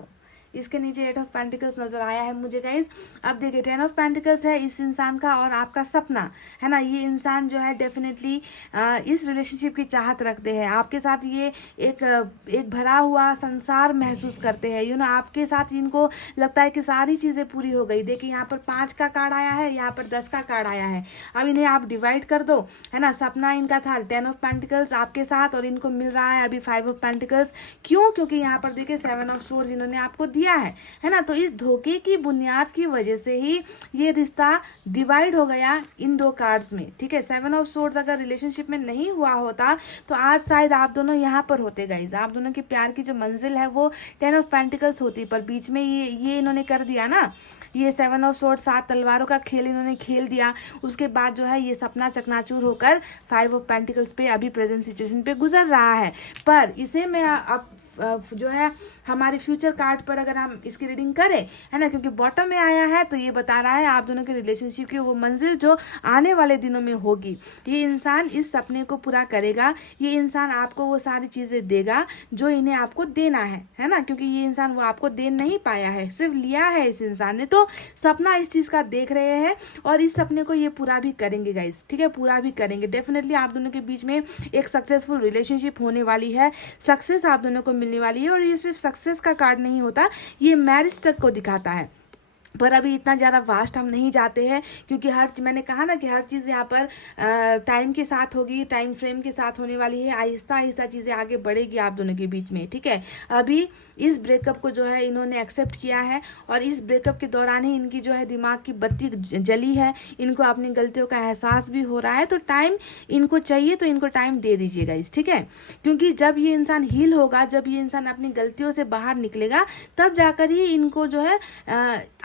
इसके नीचे 8 ऑफ पेंटिकल्स नजर आया है मुझे गाइस। अब देखिए 10 ऑफ पेंटिकल्स है इस इंसान का और आपका सपना है ना। ये इंसान जो है डेफिनेटली इस रिलेशनशिप की चाहत रखते हैं आपके साथ। ये एक भरा हुआ संसार महसूस करते हैं। आपके साथ इनको लगता है कि सारी चीज़ें पूरी हो गई। देखिए यहाँ पर 5 का कार्ड आया है, यहाँ पर 10 का कार्ड आया है। अब इन्हें आप डिवाइड कर दो, है ना। सपना इनका था 10 ऑफ पेंटिकल्स आपके साथ और इनको मिल रहा है अभी 5 ऑफ पेंटिकल्स। क्यों? क्योंकि यहाँ पर देखिए 7 ऑफ सोर्ड्स इन्होंने आपको दिया है ना। तो इस धोखे की बुनियाद की वजह से ही ये रिश्ता डिवाइड हो गया इन 2 कार्ड्स में, ठीक है। 7 ऑफ सोर्ड्स अगर रिलेशनशिप में नहीं हुआ होता तो आज शायद आप दोनों यहाँ पर होते गाइज। आप दोनों के प्यार की जो मंजिल है वो 10 ऑफ पेंटिकल्स होती, पर बीच में ये इन्होंने कर दिया ना। ये 7 ऑफ सोर्ड 7 तलवारों का खेल इन्होंने खेल दिया। उसके बाद जो है ये सपना चकनाचूर होकर 5 ऑफ पेंटिकल्स पे अभी प्रेजेंट सिचुएशन पे गुजर रहा है। पर इसे मैं अब जो है हमारे फ्यूचर कार्ड पर अगर हम इसकी रीडिंग करें, है ना, क्योंकि बॉटम में आया है तो ये बता रहा है आप दोनों के रिलेशनशिप की वो मंजिल जो आने वाले दिनों में होगी। ये इंसान इस सपने को पूरा करेगा। ये इंसान आपको वो सारी चीज़ें देगा जो इन्हें आपको देना है ना। क्योंकि ये इंसान वो आपको दे नहीं पाया है, सिर्फ लिया है इस इंसान ने। तो सपना इस चीज़ का देख रहे हैं और इस सपने को ये पूरा भी करेंगे गाइस, ठीक है। पूरा भी करेंगे डेफिनेटली। आप दोनों के बीच में एक सक्सेसफुल रिलेशनशिप होने वाली है। सक्सेस आप दोनों को मिलने वाली है और ये सिर्फ सक्सेस का कार्ड नहीं होता, ये मैरिज तक को दिखाता है। पर अभी इतना ज़्यादा वास्ट हम नहीं जाते हैं क्योंकि मैंने कहा ना कि हर चीज़ यहाँ पर टाइम के साथ होगी, टाइम फ्रेम के साथ होने वाली है। आहिस्ता आहिस्ता चीज़ें आगे बढ़ेगी आप दोनों के बीच में, ठीक है। अभी इस ब्रेकअप को जो है इन्होंने एक्सेप्ट किया है और इस ब्रेकअप के दौरान ही इनकी जो है दिमाग की बत्ती जली है। इनको अपनी गलतियों का एहसास भी हो रहा है। तो टाइम इनको चाहिए तो इनको टाइम दे दीजिएगा इस, ठीक है। क्योंकि जब ये इंसान हील होगा, जब ये इंसान अपनी गलतियों से बाहर निकलेगा, तब जाकर ही इनको जो है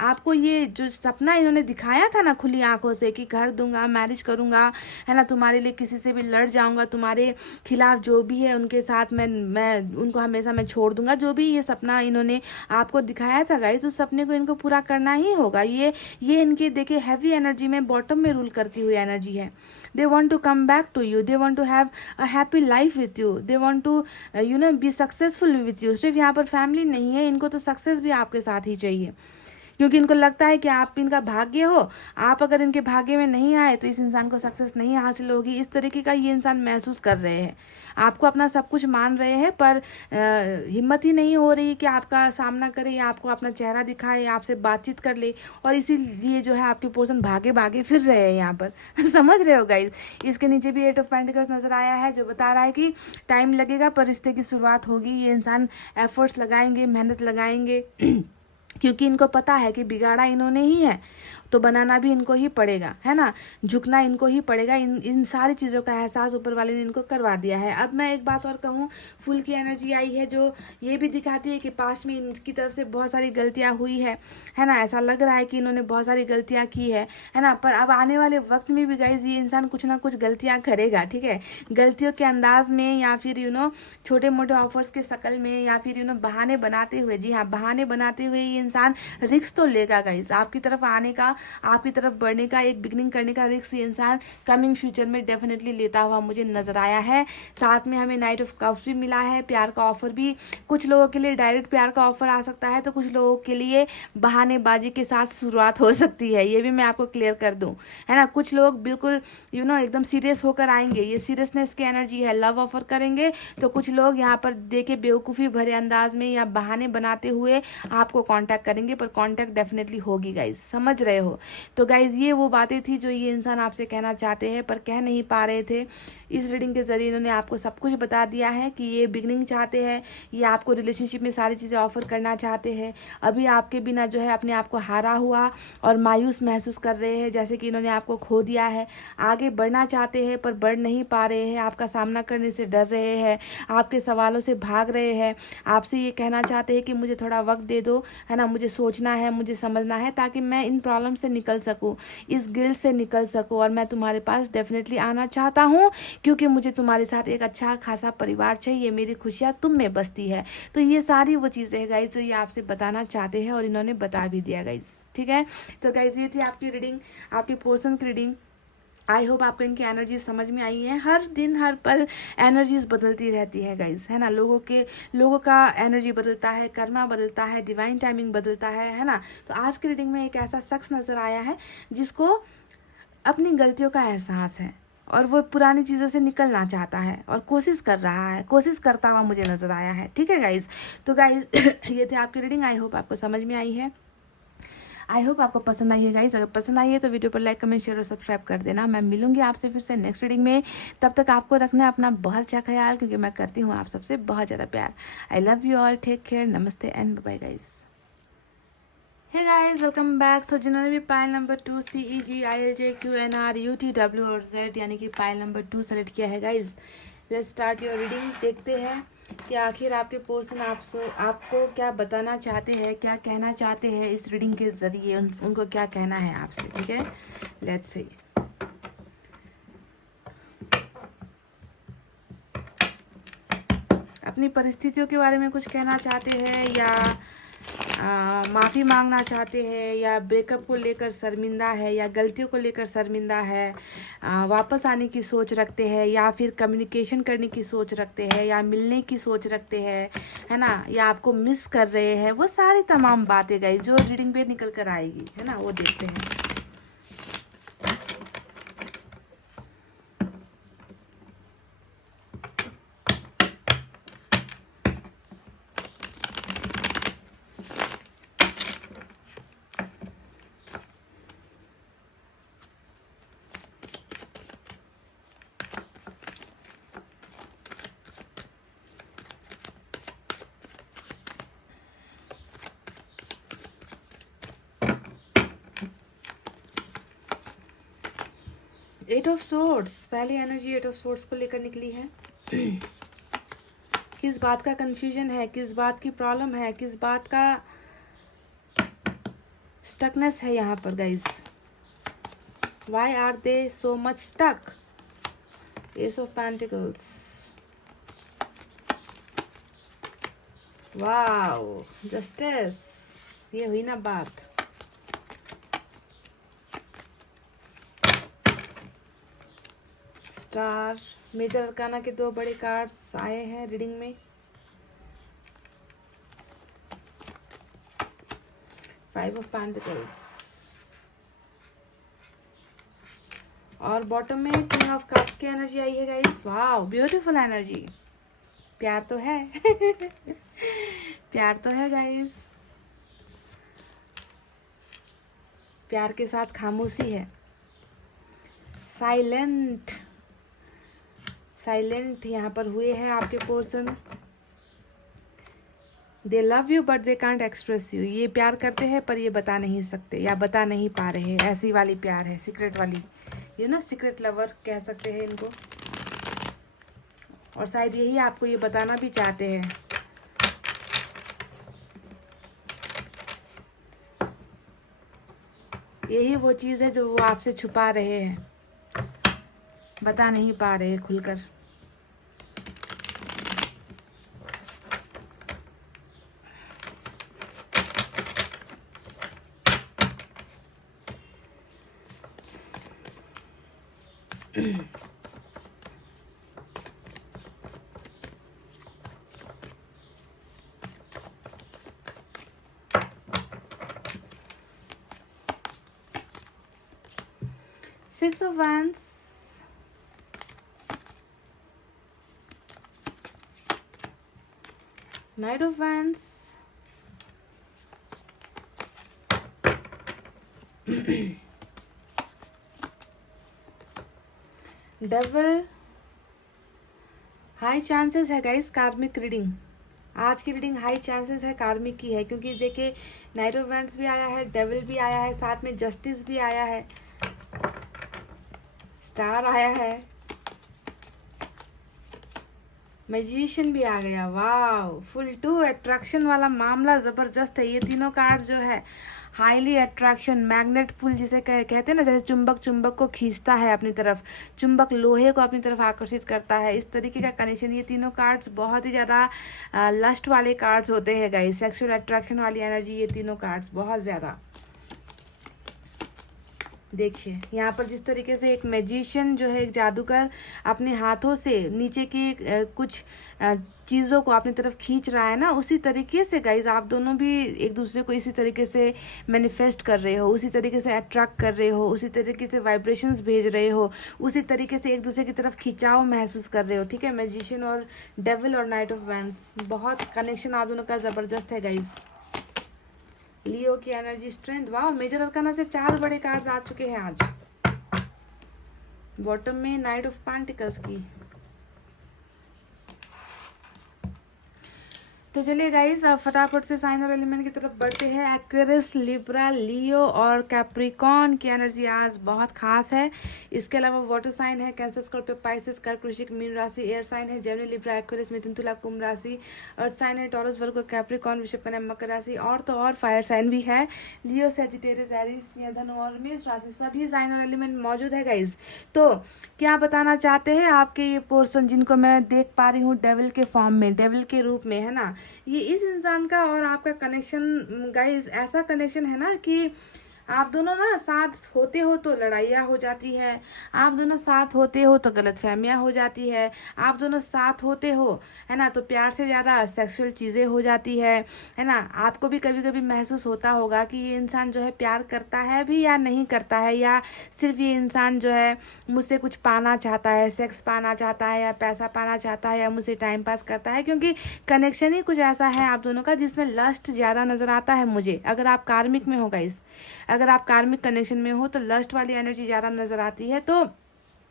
आपको ये जो सपना इन्होंने दिखाया था ना खुली आंखों से कि घर दूंगा, मैरिज करूंगा, है ना, तुम्हारे लिए किसी से भी लड़ जाऊंगा, तुम्हारे खिलाफ जो भी है उनके साथ मैं उनको हमेशा मैं छोड़ दूंगा, जो भी ये सपना इन्होंने आपको दिखाया था गाइस, उस सपने को इनको पूरा करना ही होगा। ये इनके देखिए हैवी एनर्जी में बॉटम में रूल करती हुई एनर्जी है। They want to come back to you, they want to have a happy life with you, they want to be successful with you. सिर्फ यहाँ पर फैमिली नहीं है, इनको तो सक्सेस भी आपके साथ ही चाहिए क्योंकि इनको लगता है कि आप इनका भाग्य हो। आप अगर इनके भाग्य में नहीं आए तो इस इंसान को सक्सेस नहीं हासिल होगी। इस तरीके का ये इंसान महसूस कर रहे हैं। आपको अपना सब कुछ मान रहे हैं पर हिम्मत ही नहीं हो रही कि आपका सामना करे या आपको अपना चेहरा दिखाए, आपसे बातचीत कर ले, और इसीलिए जो है आपके पर्सन भागे भागे फिर रहे हैं यहाँ पर समझ रहे हो गाइज। इसके नीचे भी 8 ऑफ पेंटिकल्स नजर आया है जो बता रहा है कि टाइम लगेगा पर रिश्ते की शुरुआत होगी। ये इंसान एफर्ट्स लगाएंगे, मेहनत लगाएंगे क्योंकि इनको पता है कि बिगाड़ा इन्होंने ही है तो बनाना भी इनको ही पड़ेगा, है ना। झुकना इनको ही पड़ेगा। इन सारी चीज़ों का एहसास ऊपर वाले ने इनको करवा दिया है। अब मैं एक बात और कहूँ, फुल की एनर्जी आई है जो ये भी दिखाती है कि पास्ट में इनकी तरफ से बहुत सारी गलतियाँ हुई है ना। ऐसा लग रहा है कि इन्होंने बहुत सारी गलतियाँ की है ना। पर अब आने वाले वक्त में भी गाइज ये इंसान कुछ ना कुछ गलतियाँ करेगा, ठीक है। गलतियों के अंदाज में या फिर छोटे मोटे ऑफर्स के शक्ल में या फिर बहाने बनाते हुए, जी हाँ, बहाने बनाते हुए ये इंसान रिस्क तो लेगा गाइज। आपकी तरफ आने का, आपकी तरफ बढ़ने का, एक बिगनिंग करने का रिस्क ये इंसान कमिंग फ्यूचर में डेफिनेटली लेता हुआ मुझे नजर आया है। साथ में हमें नाइट ऑफ कप्स भी मिला है। प्यार का ऑफर भी कुछ लोगों के लिए डायरेक्ट प्यार का ऑफर आ सकता है तो कुछ लोगों के लिए बहानेबाजी के साथ शुरुआत हो सकती है। ये भी मैं आपको क्लियर कर दूं, है ना। कुछ लोग बिल्कुल एकदम सीरियस होकर आएंगे, ये सीरियसनेस की एनर्जी है, लव ऑफर करेंगे। तो कुछ लोग यहाँ पर देखे बेवकूफ़ी भरे अंदाज में या बहाने बनाते हुए आपको कॉन्टैक्ट करेंगे, पर कॉन्टैक्ट डेफिनेटली होगी गाइज, समझ रहे हो। तो गाइज ये वो बातें थी जो ये इंसान आपसे कहना चाहते हैं पर कह नहीं पा रहे थे। इस रीडिंग के जरिए इन्होंने आपको सब कुछ बता दिया है कि ये बिगनिंग चाहते हैं, ये आपको रिलेशनशिप में सारी चीज़ें ऑफर करना चाहते हैं। अभी आपके बिना जो है अपने आप को हारा हुआ और मायूस महसूस कर रहे हैं, जैसे कि इन्होंने आपको खो दिया है। आगे बढ़ना चाहते हैं पर बढ़ नहीं पा रहे हैं, आपका सामना करने से डर रहे हैं, आपके सवालों से भाग रहे हैं। आपसे ये कहना चाहते हैं कि मुझे थोड़ा वक्त दे दो, है ना, ना, मुझे सोचना है, मुझे समझना है, ताकि मैं इन प्रॉब्लम से निकल सकूँ, इस गिल्ट से निकल सकूँ। और मैं तुम्हारे पास डेफिनेटली आना चाहता हूँ, क्योंकि मुझे तुम्हारे साथ एक अच्छा खासा परिवार चाहिए, मेरी खुशियाँ तुम में बसती है। तो ये सारी वो चीज़ें हैं गाइज जो ये आपसे बताना चाहते हैं, और इन्होंने बता भी दिया गाइज। ठीक है, तो गाइज ये थी आपकी रीडिंग, आपके पोर्शन की रीडिंग। आई होप आपको इनकी एनर्जीज समझ में आई है। हर दिन हर पल एनर्जीज बदलती रहती है गाइज, है ना। लोगों का एनर्जी बदलता है, कर्मा बदलता है, डिवाइन टाइमिंग बदलता है ना। तो आज की रीडिंग में एक ऐसा शख्स नजर आया है जिसको अपनी गलतियों का एहसास है, और वो पुरानी चीज़ों से निकलना चाहता है और कोशिश कर रहा है, कोशिश करता हुआ मुझे नज़र आया है। ठीक है गाइज, तो गाइज ये थे आपकी रीडिंग। आई होप आपको समझ में आई है, आई होप आपको पसंद आई है गाइज। अगर पसंद आई है तो वीडियो पर लाइक, कमेंट, शेयर और सब्सक्राइब कर देना। मैं मिलूंगी आपसे फिर से नेक्स्ट रीडिंग में। तब तक आपको रखना है अपना बहुत अच्छा ख्याल, क्योंकि मैं करती हूँ आप सबसे बहुत ज़्यादा प्यार। I love you all, take care, नमस्ते and bye guys. Hey guys, welcome back. So जिन्होंने भी pile number 2 CEG ILJ QNR UTW और Z यानी कि पाइल नंबर 2 सेलेक्ट किया है guys, let's start your reading. देखते हैं कि आखिर आपके पोर्शन आपको क्या बताना चाहते हैं, क्या कहना चाहते हैं इस रीडिंग के जरिए, उनको क्या कहना है आपसे। ठीक है, लेट्स सी। अपनी परिस्थितियों के बारे में कुछ कहना चाहते हैं, या माफ़ी मांगना चाहते हैं, या ब्रेकअप को लेकर शर्मिंदा है, या गलतियों को लेकर शर्मिंदा है, वापस आने की सोच रखते हैं, या फिर कम्युनिकेशन करने की सोच रखते हैं, या मिलने की सोच रखते हैं, है ना, या आपको मिस कर रहे हैं। वो सारी तमाम बातें गई जो रीडिंग पे निकल कर आएगी, है ना, वो देखते हैं। एट ऑफ सोर्ड्स, पहली एनर्जी एट ऑफ सोर्ड्स को लेकर निकली है। किस बात का कंफ्यूजन है, किस बात की प्रॉब्लम है, किस बात का स्टकनेस है यहाँ पर guys. Why are they so much stuck. Ace of pentacles, wow, justice, ये हुई ना बात। स्टार, मेजर अरकाना के 2 बड़े कार्ड्स आए हैं रीडिंग में। 5 ऑफ पेंटिकल्स, और बॉटम में किंग ऑफ कप्स की एनर्जी आई है गाइस। Wow, beautiful energy. प्यार तो है प्यार तो है गाइस, प्यार के साथ खामोशी है। साइलेंट, साइलेंट यहाँ पर हुए हैं आपके portion. They love you but they can't express you. ये प्यार करते हैं पर ये बता नहीं सकते या बता नहीं पा रहे हैं। ऐसी वाली प्यार है, सीक्रेट वाली, यू नो, सीक्रेट लवर कह सकते हैं इनको। और शायद यही आपको ये बताना भी चाहते हैं। यही वो चीज़ है जो वो आपसे छुपा रहे हैं, बता नहीं पा रहे खुलकर। Six of Wands, Knight of Wands, Devil। High chances है गाइस कार्मिक रीडिंग। आज की रीडिंग हाई चांसेस है कार्मिक की है, क्योंकि देखिए नाइट ऑफ वैंड्स भी आया है, डेविल भी आया है, साथ में जस्टिस भी आया है, स्टार आया है। मैजिशियन भी आ गया, वाह। फुल टू अट्रैक्शन वाला मामला जबरदस्त है। ये तीनों कार्ड जो है हाईली अट्रैक्शन, मैग्नेट पुल जिसे कहते हैं ना, जैसे चुंबक चुंबक को खींचता है अपनी तरफ, चुंबक लोहे को अपनी तरफ आकर्षित करता है, इस तरीके का कनेक्शन। ये तीनों कार्ड्स बहुत ही ज़्यादा लस्ट वाले कार्ड्स होते हैं गाइस, सेक्सुअल अट्रैक्शन वाली एनर्जी, ये तीनों कार्ड्स बहुत ज़्यादा। देखिए यहाँ पर जिस तरीके से एक मैजिशियन जो है, एक जादूगर अपने हाथों से नीचे की कुछ चीज़ों को अपनी तरफ खींच रहा है ना, उसी तरीके से गाइज आप दोनों भी एक दूसरे को इसी तरीके से मैनिफेस्ट कर रहे हो, उसी तरीके से अट्रैक्ट कर रहे हो, उसी तरीके से वाइब्रेशंस भेज रहे हो, उसी तरीके से एक दूसरे की तरफ खिंचाव महसूस कर रहे हो। ठीक है, मैजिशियन और डेविल और नाइट ऑफ वैंड्स, बहुत कनेक्शन आप दोनों का ज़बरदस्त है गाइज। लियो की एनर्जी, स्ट्रेंथ, वाह। मेजर अरकाना से 4 बड़े कार्ड्स आ चुके हैं आज। बॉटम में नाइट ऑफ पेंटिकल्स की। तो चलिए गाइस, फटाफट से साइन और एलिमेंट की तरफ बढ़ते हैं। एक्वेरियस, लिब्रा, लियो और कैप्रिकॉन की एनर्जी आज बहुत खास है। इसके अलावा वाटर साइन है कैंसर, स्कॉर्पियो, पाइसेस, कर्क, वृश्चिक, मीन राशि। एयर साइन है जेमिनी, लिब्रा, एक्वेरियस, मिथुन, तुला, कुंभ राशि। अर्थ साइन है टॉरस, वर्गो, कैप्रिकॉन, वृषभ, कन्या, मकर राशि। और तो और फायर साइन भी है, लियो, सैजिटेरियस, एरीज, धनु और मेष राशि। सभी साइन और एलिमेंट मौजूद है गाइज। तो क्या बताना चाहते हैं आपके ये पर्सन, जिनको मैं देख पा रही हूँ डेविल के फॉर्म में, डेविल के रूप में, है ना, ये इस इंसान का और आपका कनेक्शन गाइस ऐसा कनेक्शन है ना कि आप दोनों ना साथ होते हो तो लड़ाइयाँ हो जाती है, आप दोनों साथ होते हो तो गलतफहमियाँ हो जाती है, आप दोनों साथ होते हो, है ना, तो प्यार से ज़्यादा सेक्सुअल चीज़ें हो जाती है ना। आपको भी कभी कभी महसूस होता होगा कि ये इंसान जो है प्यार करता है भी या नहीं करता है, या सिर्फ ये इंसान जो है मुझसे कुछ पाना चाहता है, सेक्स पाना चाहता है, या पैसा पाना चाहता है, या मुझसे टाइम पास करता है। क्योंकि कनेक्शन ही कुछ ऐसा है आप दोनों का जिसमें लस्ट ज़्यादा नज़र आता है मुझे। अगर आप कार्मिक में हो गाइस, अगर आप कार्मिक कनेक्शन में हो तो लस्ट वाली एनर्जी ज़्यादा नज़र आती है। तो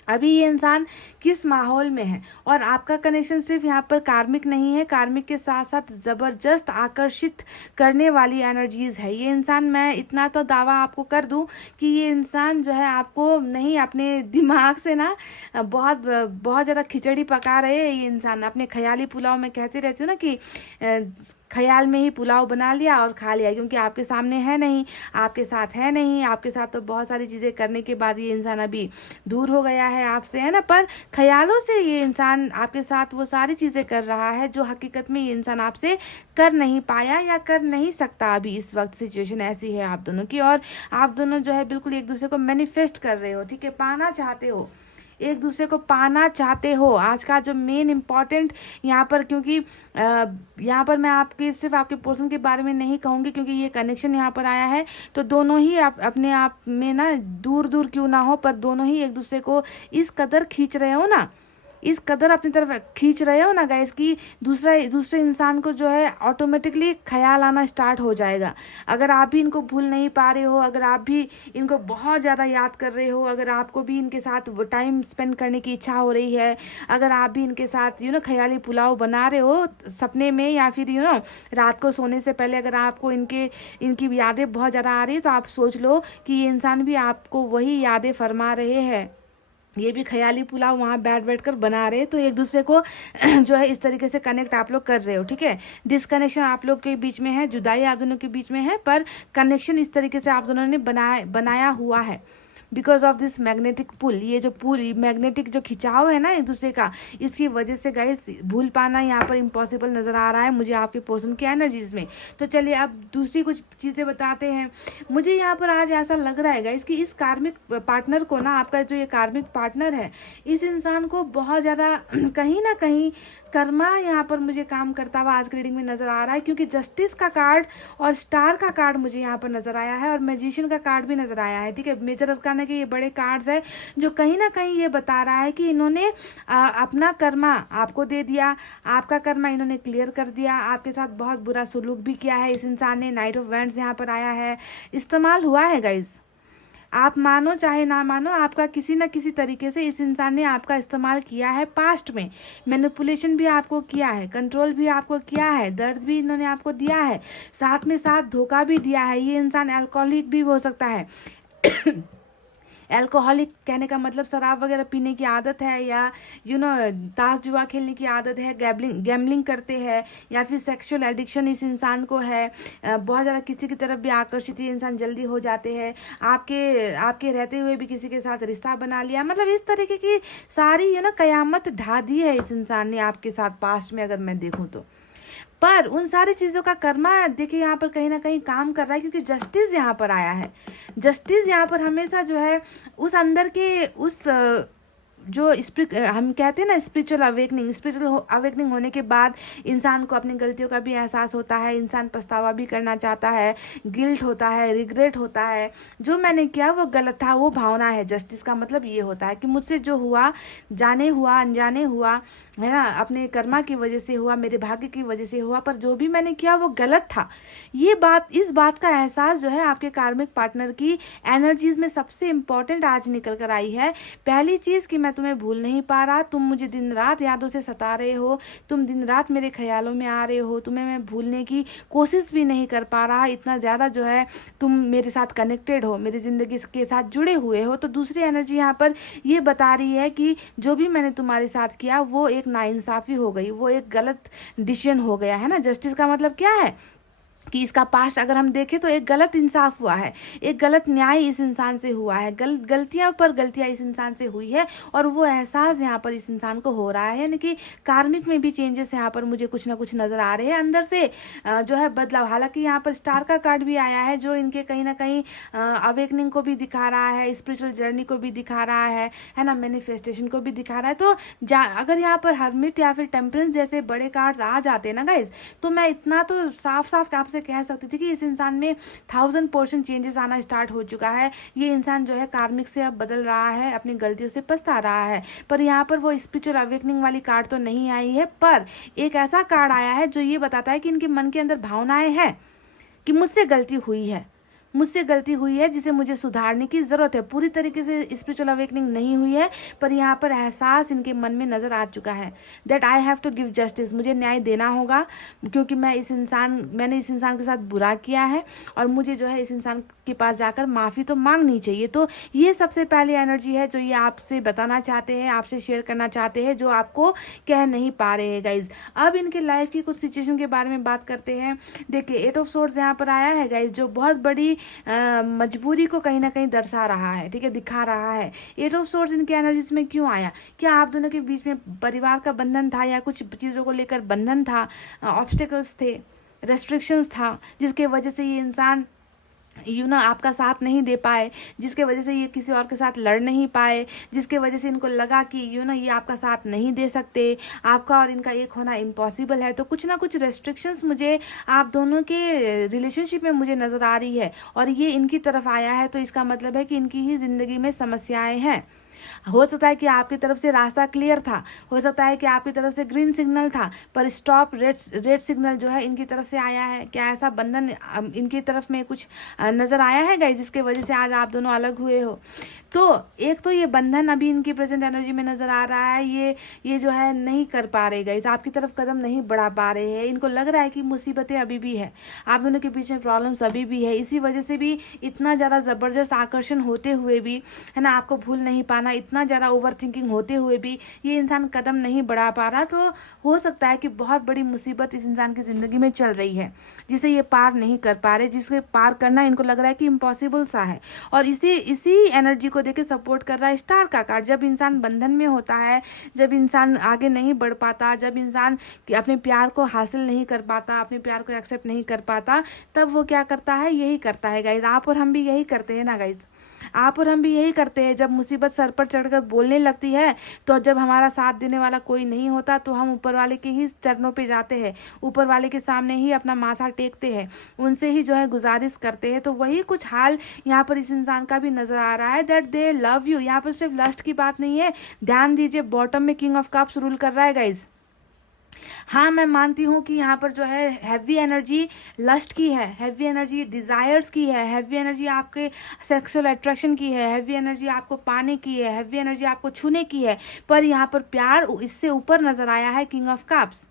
अभी ये इंसान किस माहौल में है, और आपका कनेक्शन सिर्फ यहाँ पर कार्मिक नहीं है, कार्मिक के साथ साथ ज़बरदस्त आकर्षित करने वाली एनर्जीज़ है। ये इंसान, मैं इतना तो दावा आपको कर दूँ कि ये इंसान जो है आपको नहीं, अपने दिमाग से ना बहुत बहुत ज़्यादा खिचड़ी पका रहे हैं। ये इंसान अपने ख्याली पुलाव में, कहती रहती हूँ ना कि ख्याल में ही पुलाव बना लिया और खा लिया, क्योंकि आपके सामने है नहीं, आपके साथ है नहीं, आपके साथ तो बहुत सारी चीज़ें करने के बाद ये इंसान अभी दूर हो गया है आपसे, है ना, पर ख्यालों से ये इंसान आपके साथ वो सारी चीज़ें कर रहा है जो हकीकत में ये इंसान आपसे कर नहीं पाया या कर नहीं सकता। अभी इस वक्त सिचुएशन ऐसी है आप दोनों की, और आप दोनों जो है बिल्कुल एक दूसरे को मैनिफेस्ट कर रहे हो, ठीक है, पाना चाहते हो, एक दूसरे को पाना चाहते हो। आज का जो मेन इम्पॉर्टेंट यहाँ पर, क्योंकि यहाँ पर मैं आपके सिर्फ आपके पर्सन के बारे में नहीं कहूँगी, क्योंकि ये कनेक्शन यहाँ पर आया है, तो दोनों ही अपने आप में ना, दूर दूर क्यों ना हो, पर दोनों ही एक दूसरे को इस कदर खींच रहे हो ना, इस कदर अपनी तरफ खींच रहे हो ना गाइस, कि दूसरे इंसान को जो है ऑटोमेटिकली ख्याल आना स्टार्ट हो जाएगा। अगर आप भी इनको भूल नहीं पा रहे हो, अगर आप भी इनको बहुत ज़्यादा याद कर रहे हो, अगर आपको भी इनके साथ टाइम स्पेंड करने की इच्छा हो रही है, अगर आप भी इनके साथ ख्याली पुलाव बना रहे हो सपने में, या फिर रात को सोने से पहले अगर आपको इनकी यादें बहुत ज़्यादा आ रही है, तो आप सोच लो कि ये इंसान भी आपको वही यादें फरमा रहे हैं, ये भी ख्याली पुलाव वहाँ बैठ कर बना रहे हैं। तो एक दूसरे को जो है इस तरीके से कनेक्ट आप लोग कर रहे हो, ठीक है। डिसकनेक्शन आप लोग के बीच में है, जुदाई आप दोनों के बीच में है, पर कनेक्शन इस तरीके से आप दोनों ने बनाया हुआ है because of this magnetic pull. ये जो पूरी मैग्नेटिक जो खिंचाव है ना एक दूसरे का, इसकी वजह से गाइस भूल पाना यहाँ पर इम्पॉसिबल नज़र आ रहा है मुझे आपके पर्सन की एनर्जीज में। तो चलिए अब दूसरी कुछ चीज़ें बताते हैं। मुझे यहाँ पर आज ऐसा लग रहा है गाइस कि इस कार्मिक पार्टनर को ना, आपका जो ये कार्मिक पार्टनर है, इस इंसान को बहुत ज़्यादा कहीं ना कहीं कर्मा यहाँ पर मुझे काम करता हुआ आज की रीडिंग में नज़र आ रहा है, क्योंकि जस्टिस का कार्ड और स्टार का कार्ड मुझे यहाँ पर नज़र आया है, और मैजिशियन का कार्ड भी नज़र आया है, ठीक है। मेजर अरकाना के ये बड़े कार्ड्स है जो कहीं ना कहीं ये बता रहा है कि इन्होंने अपना कर्मा आपको दे दिया, आपका कर्मा इन्होंने क्लियर कर दिया, आपके साथ बहुत बुरा सलूक भी किया है इस इंसान ने। नाइट ऑफ वैंड्स यहाँ पर आया है, इस्तेमाल हुआ है गाइस, आप मानो चाहे ना मानो, आपका किसी न किसी तरीके से इस इंसान ने आपका इस्तेमाल किया है पास्ट में। मैनिपुलेशन भी आपको किया है, कंट्रोल भी आपको किया है, दर्द भी इन्होंने आपको दिया है, साथ में साथ धोखा भी दिया है। ये इंसान अल्कोहलिक भी हो सकता है अल्कोहलिक कहने का मतलब शराब वगैरह पीने की आदत है, या ताश जुआ खेलने की आदत है, गैम्बलिंग करते हैं, या फिर सेक्सुअल एडिक्शन इस इंसान को है, बहुत ज़्यादा किसी की तरफ भी आकर्षित ये इंसान जल्दी हो जाते हैं, आपके आपके रहते हुए भी किसी के साथ रिश्ता बना लिया, मतलब इस तरीके की सारी कयामत ढा दी है इस इंसान ने आपके साथ पास्ट में, अगर मैं देखूँ तो। पर उन सारी चीज़ों का कर्मा देखिए यहाँ पर कहीं ना कहीं काम कर रहा है, क्योंकि जस्टिस यहाँ पर आया है। जस्टिस यहाँ पर हमेशा जो है उस अंदर के उस जो हम कहते हैं ना स्पिरिचुअल अवेकनिंग होने के बाद इंसान को अपनी गलतियों का भी एहसास होता है, इंसान पछतावा भी करना चाहता है, गिल्ट होता है, रिग्रेट होता है, जो मैंने किया वो गलत था, वो भावना है। जस्टिस का मतलब ये होता है कि मुझसे जो हुआ, जाने हुआ अनजाने हुआ, है ना, अपने कर्मा की वजह से हुआ, मेरे भाग्य की वजह से हुआ, पर जो भी मैंने किया वो गलत था। इस बात का एहसास जो है आपके कार्मिक पार्टनर की एनर्जीज में सबसे इम्पोर्टेंट आज निकल कर आई है। पहली चीज़ कि मैं तुम्हें भूल नहीं पा रहा, तुम मुझे दिन रात यादों से सता रहे हो, तुम दिन रात मेरे ख्यालों में आ रहे हो, तुम्हें मैं भूलने की कोशिश भी नहीं कर पा रहा, इतना ज़्यादा जो है तुम मेरे साथ कनेक्टेड हो, मेरी ज़िंदगी के साथ जुड़े हुए हो। तो दूसरी एनर्जी यहाँ पर ये बता रही है कि जो भी मैंने तुम्हारे साथ किया वो एक नाइंसाफ़ी हो गई, वो एक गलत डिसीजन हो गया, है ना। जस्टिस का मतलब क्या है कि इसका पास्ट अगर हम देखें तो एक गलत इंसाफ हुआ है, एक गलत न्याय इस इंसान से हुआ है, गलतियां पर गलतियां इस इंसान से हुई है, और वो एहसास यहाँ पर इस इंसान को हो रहा है। यानी कि कार्मिक में भी चेंजेस यहाँ पर मुझे कुछ ना कुछ नज़र आ रहे हैं अंदर से, जो है बदलाव। हालांकि यहाँ पर स्टार का कार्ड भी आया है, जो इनके कहीं ना कहीं अवेकनिंग को भी दिखा रहा है, स्पिरिचुअल जर्नी को भी दिखा रहा है ना, मैनिफेस्टेशन को भी दिखा रहा है। तो अगर यहाँ पर हर्मिट या फिर टेम्परेंस जैसे बड़े कार्ड्स आ जाते हैं ना गाइज, तो मैं इतना तो साफ साफ आपसे कह सकती थी कि इस इंसान में 1000% चेंजेस आना स्टार्ट हो चुका है। ये इंसान जो है कार्मिक से अब बदल रहा है, अपनी गलतियों से पछता रहा है। पर यहाँ पर वो स्पिरिचुअल अवेकनिंग वाली कार्ड तो नहीं आई है, पर एक ऐसा कार्ड आया है जो ये बताता है कि इनके मन के अंदर भावनाएं हैं कि मुझसे गलती हुई है, मुझसे गलती हुई है जिसे मुझे सुधारने की ज़रूरत है। पूरी तरीके से स्पिरिचुअल अवेकनिंग नहीं हुई है, पर यहाँ पर एहसास इनके मन में नज़र आ चुका है that I have to give justice, मुझे न्याय देना होगा, क्योंकि मैंने इस इंसान के साथ बुरा किया है, और मुझे जो है इस इंसान के पास जाकर माफ़ी तो मांगनी चाहिए। तो ये सबसे पहली एनर्जी है जो ये आपसे बताना चाहते हैं, आपसे शेयर करना चाहते हैं, जो आपको कह नहीं पा रहे हैं गाइज। अब इनके लाइफ की कुछ सिचुएशन के बारे में बात करते हैं। देखिए 8 ऑफ सोर्ड्स यहाँ पर आया है गाइज, जो बहुत बड़ी मजबूरी को कहीं ना कहीं दर्शा रहा है, ठीक है, दिखा रहा है। 8 ऑफ सोर्ड्स इनके एनर्जीज में क्यों आया? क्या आप दोनों के बीच में परिवार का बंधन था, या कुछ चीज़ों को लेकर बंधन था, ऑब्स्टिकल्स थे, रेस्ट्रिक्शंस था, जिसके वजह से ये इंसान आपका साथ नहीं दे पाए, जिसके वजह से ये किसी और के साथ लड़ नहीं पाए, जिसके वजह से इनको लगा कि ये आपका साथ नहीं दे सकते, आपका और इनका एक होना इम्पॉसिबल है। तो कुछ ना कुछ रेस्ट्रिक्शंस मुझे आप दोनों के रिलेशनशिप में मुझे नज़र आ रही है, और ये इनकी तरफ आया है, तो इसका मतलब है कि इनकी ही ज़िंदगी में समस्याएं हैं। हो सकता है कि आपकी तरफ से रास्ता क्लियर था, हो सकता है कि आपकी तरफ से ग्रीन सिग्नल था, पर स्टॉप रेड सिग्नल जो है इनकी तरफ से आया है। क्या ऐसा बंधन इनकी तरफ में कुछ नज़र आया है गाइस, जिसके वजह से आज आप दोनों अलग हुए हो? तो एक तो ये बंधन अभी इनकी प्रेजेंट एनर्जी में नज़र आ रहा है, ये जो है नहीं कर पा रहे गाइस, आपकी तरफ कदम नहीं बढ़ा पा रहे हैं। इनको लग रहा है कि मुसीबतें अभी भी है, आप दोनों के बीच में प्रॉब्लम्स अभी भी है, इसी वजह से भी इतना ज़्यादा ज़बरदस्त आकर्षण होते हुए भी, है ना, आपको भूल नहीं पाना, इतना ज़्यादा ओवर थिंकिंग होते हुए भी ये इंसान कदम नहीं बढ़ा पा रहा। तो हो सकता है कि बहुत बड़ी मुसीबत इस इंसान की ज़िंदगी में चल रही है, जिसे ये पार नहीं कर पा रहे, जिसके पार करना इनको लग रहा है कि इम्पॉसिबल सा है। और इसी एनर्जी को देके सपोर्ट कर रहा है स्टार का कार्ड। जब इंसान बंधन में होता है, जब इंसान आगे नहीं बढ़ पाता, जब इंसान अपने प्यार को हासिल नहीं कर पाता, अपने प्यार को एक्सेप्ट नहीं कर पाता, तब वो क्या करता है, यही करता है गाइज। आप और हम भी यही करते हैं ना गाइज, आप और हम भी यही करते हैं। जब मुसीबत सर पर चढ़कर बोलने लगती है, तो जब हमारा साथ देने वाला कोई नहीं होता, तो हम ऊपर वाले के ही चरणों पे जाते हैं, ऊपर वाले के सामने ही अपना माथा टेकते हैं, उनसे ही जो है गुजारिश करते हैं। तो वही कुछ हाल यहाँ पर इस इंसान का भी नजर आ रहा है, दैट दे लव यू। यहाँ पर सिर्फ लस्ट की बात नहीं है, ध्यान दीजिए बॉटम में किंग ऑफ कप्स रूल कर रहा है गाइज। हाँ, मैं मानती हूँ कि यहाँ पर जो है हैवी एनर्जी लस्ट की है, हैवी एनर्जी डिज़ायर्स की है, हैवी एनर्जी आपके सेक्सुअल अट्रैक्शन की है, हैवी एनर्जी आपको पाने की है, हैवी एनर्जी आपको छूने की है। पर यहाँ पर प्यार इससे ऊपर नज़र आया है, king of cups.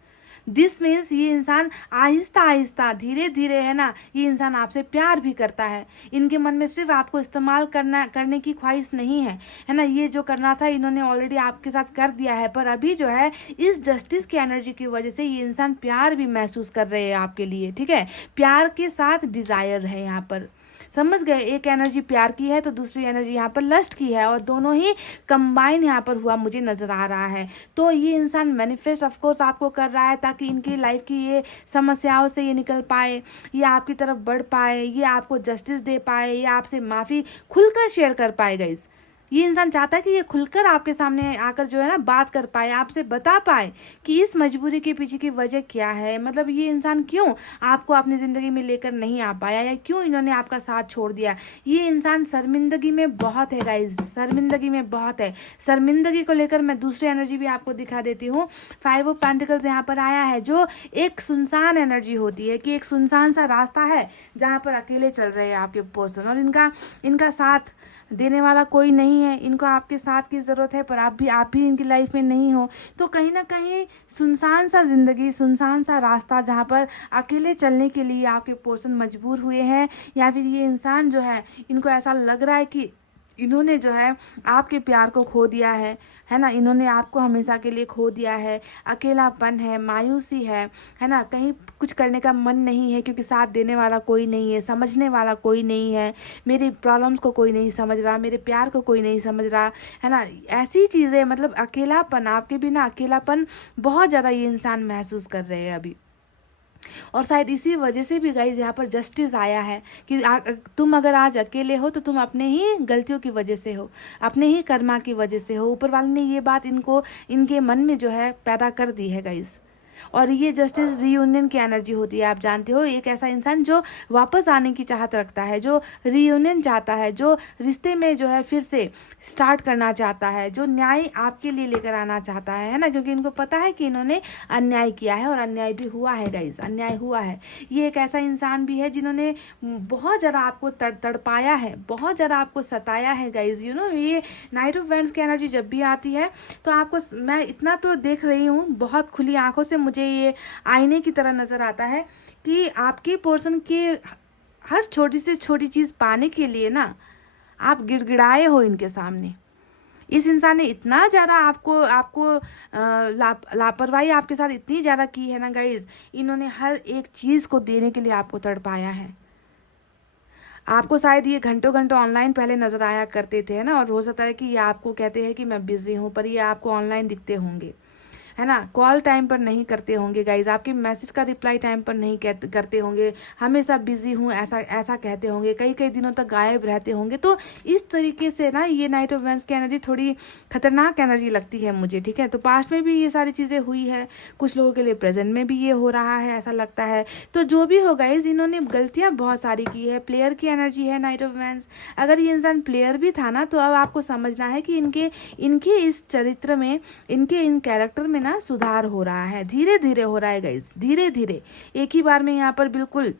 This means ये इंसान आहिस्ता आहिस्ता धीरे धीरे है ना, ये इंसान आपसे प्यार भी करता है। इनके मन में सिर्फ आपको इस्तेमाल करने की ख्वाहिश नहीं है ना। ये जो करना था इन्होंने ऑलरेडी आपके साथ कर दिया है, पर अभी जो है इस जस्टिस की एनर्जी की वजह से ये इंसान प्यार भी महसूस कर रहे हैं आपके लिए, ठीक है। प्यार के साथ डिजायर है यहाँ पर, समझ गए। एक एनर्जी प्यार की है तो दूसरी एनर्जी यहाँ पर लस्ट की है, और दोनों ही कंबाइन यहाँ पर हुआ मुझे नजर आ रहा है। तो ये इंसान मैनिफेस्ट ऑफ कोर्स आपको कर रहा है ताकि इनकी लाइफ की ये समस्याओं से ये निकल पाए, ये आपकी तरफ बढ़ पाए, ये आपको जस्टिस दे पाए, ये आपसे माफ़ी खुलकर शेयर कर पाएगा। ये इंसान चाहता है कि ये खुलकर आपके सामने आकर जो है ना बात कर पाए, आपसे बता पाए कि इस मजबूरी के पीछे की वजह क्या है, मतलब ये इंसान क्यों आपको अपनी ज़िंदगी में लेकर नहीं आ पाया, या क्यों इन्होंने आपका साथ छोड़ दिया। ये इंसान शर्मिंदगी में बहुत है गाइज, शर्मिंदगी में बहुत है। शर्मिंदगी को लेकर मैं दूसरी एनर्जी भी आपको दिखा देती हूँ। 5 ऑफ पेंटिकल्स यहाँ पर आया है, जो एक सुनसान एनर्जी होती है कि एक सुनसान सा रास्ता है जहाँ पर अकेले चल रहे हैं आपके पर्सन, और इनका साथ देने वाला कोई नहीं है। इनको आपके साथ की ज़रूरत है, पर आप भी इनकी लाइफ में नहीं हो। तो कहीं ना कहीं सुनसान सा ज़िंदगी, सुनसान सा रास्ता जहाँ पर अकेले चलने के लिए आपके पर्सन मजबूर हुए हैं, या फिर ये इंसान जो है इनको ऐसा लग रहा है कि इन्होंने जो है आपके प्यार को खो दिया है ना। इन्होंने आपको हमेशा के लिए खो दिया है। अकेलापन है, मायूसी है ना। कहीं कुछ करने का मन नहीं है क्योंकि साथ देने वाला कोई नहीं है, समझने वाला कोई नहीं है। मेरी प्रॉब्लम्स को कोई नहीं समझ रहा, मेरे प्यार को कोई नहीं समझ रहा, है ना। ऐसी चीज़ें, मतलब अकेलापन, आपके बिना अकेलापन बहुत ज़्यादा ये इंसान महसूस कर रहे हैं अभी। और शायद इसी वजह से भी गाइज यहाँ पर जस्टिस आया है कि तुम अगर आज अकेले हो तो तुम अपने ही गलतियों की वजह से हो, अपने ही कर्मा की वजह से हो। ऊपर वाले ने ये बात इनके मन में जो है पैदा कर दी है गाइज। और ये जस्टिस रीयूनियन की एनर्जी होती है। आप जानते हो, एक ऐसा इंसान जो वापस आने की चाहत रखता है, जो रीयूनियन चाहता है, जो रिश्ते में जो है फिर से स्टार्ट करना चाहता है, जो न्याय आपके लिए लेकर आना चाहता है ना। क्योंकि इनको पता है कि इन्होंने अन्याय किया है, और अन्याय भी हुआ है गाइज, अन्याय हुआ है। ये एक ऐसा इंसान भी है जिन्होंने बहुत ज़्यादा आपको तड़पाया है, बहुत ज़्यादा आपको सताया है गाइज। ये नाइट ऑफ वैंड्स की एनर्जी जब भी आती है तो आपको, मैं इतना तो देख रही हूँ बहुत खुली आंखों से, मुझे ये आईने की तरह नजर आता है कि आपके पर्सन के हर छोटी से छोटी चीज पाने के लिए ना आप गिड़गिड़ाए हो इनके सामने। इस इंसान ने इतना ज़्यादा आपको लापरवाही आपके साथ इतनी ज़्यादा की है ना गाइज। इन्होंने हर एक चीज़ को देने के लिए आपको तड़पाया है। आपको शायद ये घंटों घंटों ऑनलाइन पहले नज़र आया करते थे, है ना। और हो सकता है कि ये आपको कहते हैं कि मैं बिजी हूँ, पर ये आपको ऑनलाइन दिखते होंगे, है ना। कॉल टाइम पर नहीं करते होंगे गाइज, आपके मैसेज का रिप्लाई टाइम पर नहीं करते होंगे, हमेशा बिजी हूँ ऐसा कहते होंगे, कई कई दिनों तक गायब रहते होंगे। तो इस तरीके से ना ये नाइट ऑफ वैंड्स की एनर्जी थोड़ी खतरनाक एनर्जी लगती है मुझे, ठीक है। तो पास्ट में भी ये सारी चीज़ें हुई है, कुछ लोगों के लिए प्रेजेंट में भी ये हो रहा है, ऐसा लगता है। तो जो भी हो गाइज, इन्होंने गलतियाँ बहुत सारी की है। प्लेयर की एनर्जी है नाइट ऑफ वैंड्स। अगर ये इंसान प्लेयर भी था ना, तो अब आपको समझना है कि इनके इस चरित्र में, इनके इन कैरेक्टर में ना सुधार हो रहा है, धीरे धीरे हो रहा है गाइज, धीरे धीरे। एक ही बार में यहाँ पर बिल्कुल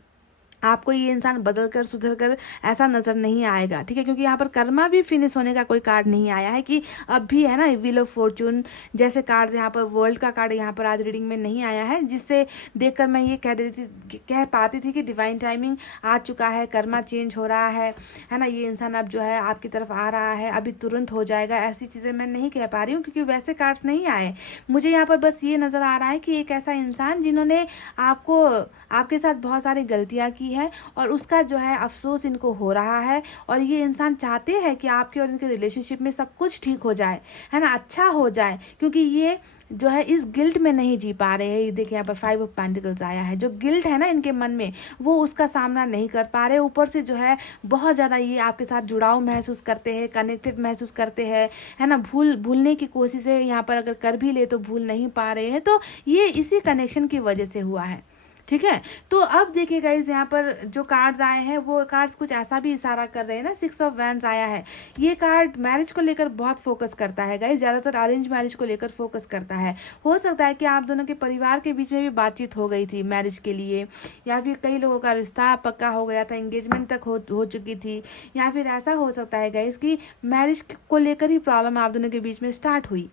आपको ये इंसान बदल कर सुधर कर ऐसा नजर नहीं आएगा, ठीक है। क्योंकि यहाँ पर कर्मा भी फिनिश होने का कोई कार्ड नहीं आया है कि अब भी, है ना। व्हील ऑफ फॉर्चून जैसे कार्ड यहाँ पर, वर्ल्ड का कार्ड यहाँ पर आज रीडिंग में नहीं आया है, जिससे देखकर मैं ये कह पाती थी कि डिवाइन टाइमिंग आ चुका है, कर्मा चेंज हो रहा है ना। ये इंसान अब जो है आपकी तरफ आ रहा है, अभी तुरंत हो जाएगा, ऐसी चीज़ें मैं नहीं कह पा रही हूँ क्योंकि वैसे कार्ड्स नहीं आए। मुझे यहाँ पर बस ये नज़र आ रहा है कि एक ऐसा इंसान जिन्होंने आपके साथ बहुत सारी गलतियाँ की है, और उसका जो है अफसोस इनको हो रहा है। और ये इंसान चाहते हैं कि आपके और इनके रिलेशनशिप में सब कुछ ठीक हो जाए, है ना, अच्छा हो जाए, क्योंकि ये जो है इस गिल्ट में नहीं जी पा रहे हैं। ये देखिए यहाँ पर 5 ऑफ पेंटिकल्स आया है। जो गिल्ट है ना इनके मन में, वो उसका सामना नहीं कर पा रहे। ऊपर से जो है बहुत ज़्यादा ये आपके साथ जुड़ाव महसूस करते हैं, कनेक्टेड महसूस करते हैं, है ना। भूलने की कोशिश है यहाँ पर, अगर कर भी ले तो भूल नहीं पा रहे हैं। तो ये इसी कनेक्शन की वजह से हुआ है, ठीक है। तो अब देखिए गाइज, यहाँ पर जो कार्ड्स आए हैं वो कार्ड्स कुछ ऐसा भी इशारा कर रहे हैं ना। 6 ऑफ वैंड्स आया है। ये कार्ड मैरिज को लेकर बहुत फोकस करता है गाइज, ज़्यादातर अरेंज मैरिज को लेकर फोकस करता है। हो सकता है कि आप दोनों के परिवार के बीच में भी बातचीत हो गई थी मैरिज के लिए, या फिर कई लोगों का रिश्ता पक्का हो गया था, एंगेजमेंट तक हो चुकी थी, या फिर ऐसा हो सकता है गाइज कि मैरिज को लेकर ही प्रॉब्लम आप दोनों के बीच में स्टार्ट हुई,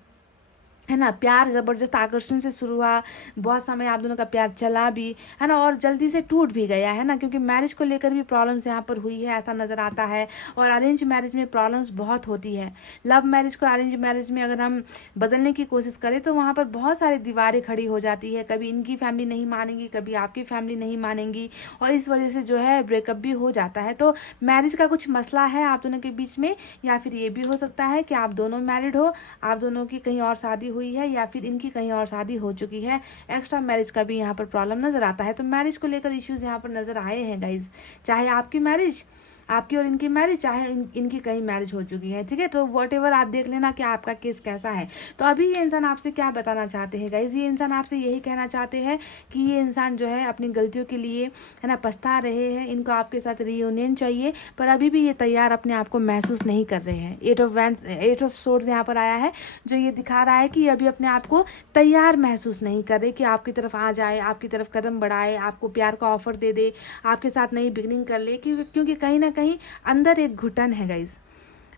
है ना, प्यार ज़बरदस्त आकर्षण से शुरू हुआ, बहुत समय आप दोनों का प्यार चला भी, है ना, और जल्दी से टूट भी गया, है ना, क्योंकि मैरिज को लेकर भी प्रॉब्लम्स यहाँ पर हुई है, ऐसा नज़र आता है। और अरेंज मैरिज में प्रॉब्लम्स बहुत होती है। लव मैरिज को अरेंज मैरिज में अगर हम बदलने की कोशिश करें तो वहाँ पर बहुत सारी दीवारें खड़ी हो जाती है, कभी इनकी फैमिली नहीं मानेंगी, कभी आपकी फैमिली नहीं मानेंगी, और इस वजह से जो है ब्रेकअप भी हो जाता है। तो मैरिज का कुछ मसला है आप दोनों के बीच में, या फिर ये भी हो सकता है कि आप दोनों मैरिड हो, आप दोनों की कहीं और शादी हुई है, या फिर इनकी कहीं और शादी हो चुकी है। एक्स्ट्रा मैरिज का भी यहाँ पर प्रॉब्लम नज़र आता है। तो मैरिज को लेकर इश्यूज यहाँ पर नज़र आए हैं गाइज, चाहे आपकी मैरिज, आपकी और इनकी मैरिज, चाहे इनकी कहीं मैरिज हो चुकी है, ठीक है। तो वॉट एवर आप देख लेना कि आपका केस कैसा है। तो अभी ये इंसान आपसे क्या बताना चाहते हैं गाइज, ये इंसान आपसे यही कहना चाहते हैं कि ये इंसान जो है अपनी गलतियों के लिए, है ना, पछता रहे हैं, इनको आपके साथ रियूनियन चाहिए, पर अभी भी ये तैयार अपने आप को महसूस नहीं कर रहे हैं। 8 ऑफ सोर्ड्स यहाँ पर आया है, जो ये दिखा रहा है कि अभी अपने आप को तैयार महसूस नहीं कर रहे कि आपकी तरफ आ जाए, आपकी तरफ कदम बढ़ाए, आपको प्यार का ऑफर दे दे, आपके साथ नई बिगनिंग कर ले, क्योंकि कहीं ना कहीं अंदर एक घुटन है गाइज,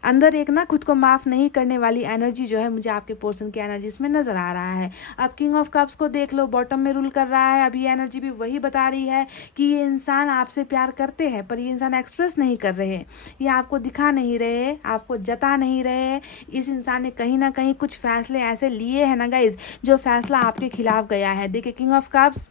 अंदर एक ना खुद को माफ़ नहीं करने वाली एनर्जी जो है मुझे आपके पोर्शन की एनर्जी इसमें नज़र आ रहा है। अब किंग ऑफ कप्स को देख लो, बॉटम में रूल कर रहा है। अब ये एनर्जी भी वही बता रही है कि ये इंसान आपसे प्यार करते हैं, पर ये इंसान एक्सप्रेस नहीं कर रहे हैं, ये आपको दिखा नहीं रहे, आपको जता नहीं रहे। इस इंसान ने कहीं ना कहीं कुछ फैसले ऐसे लिए हैं ना गाइज, जो फैसला आपके खिलाफ गया है। देखिए, किंग ऑफ कप्स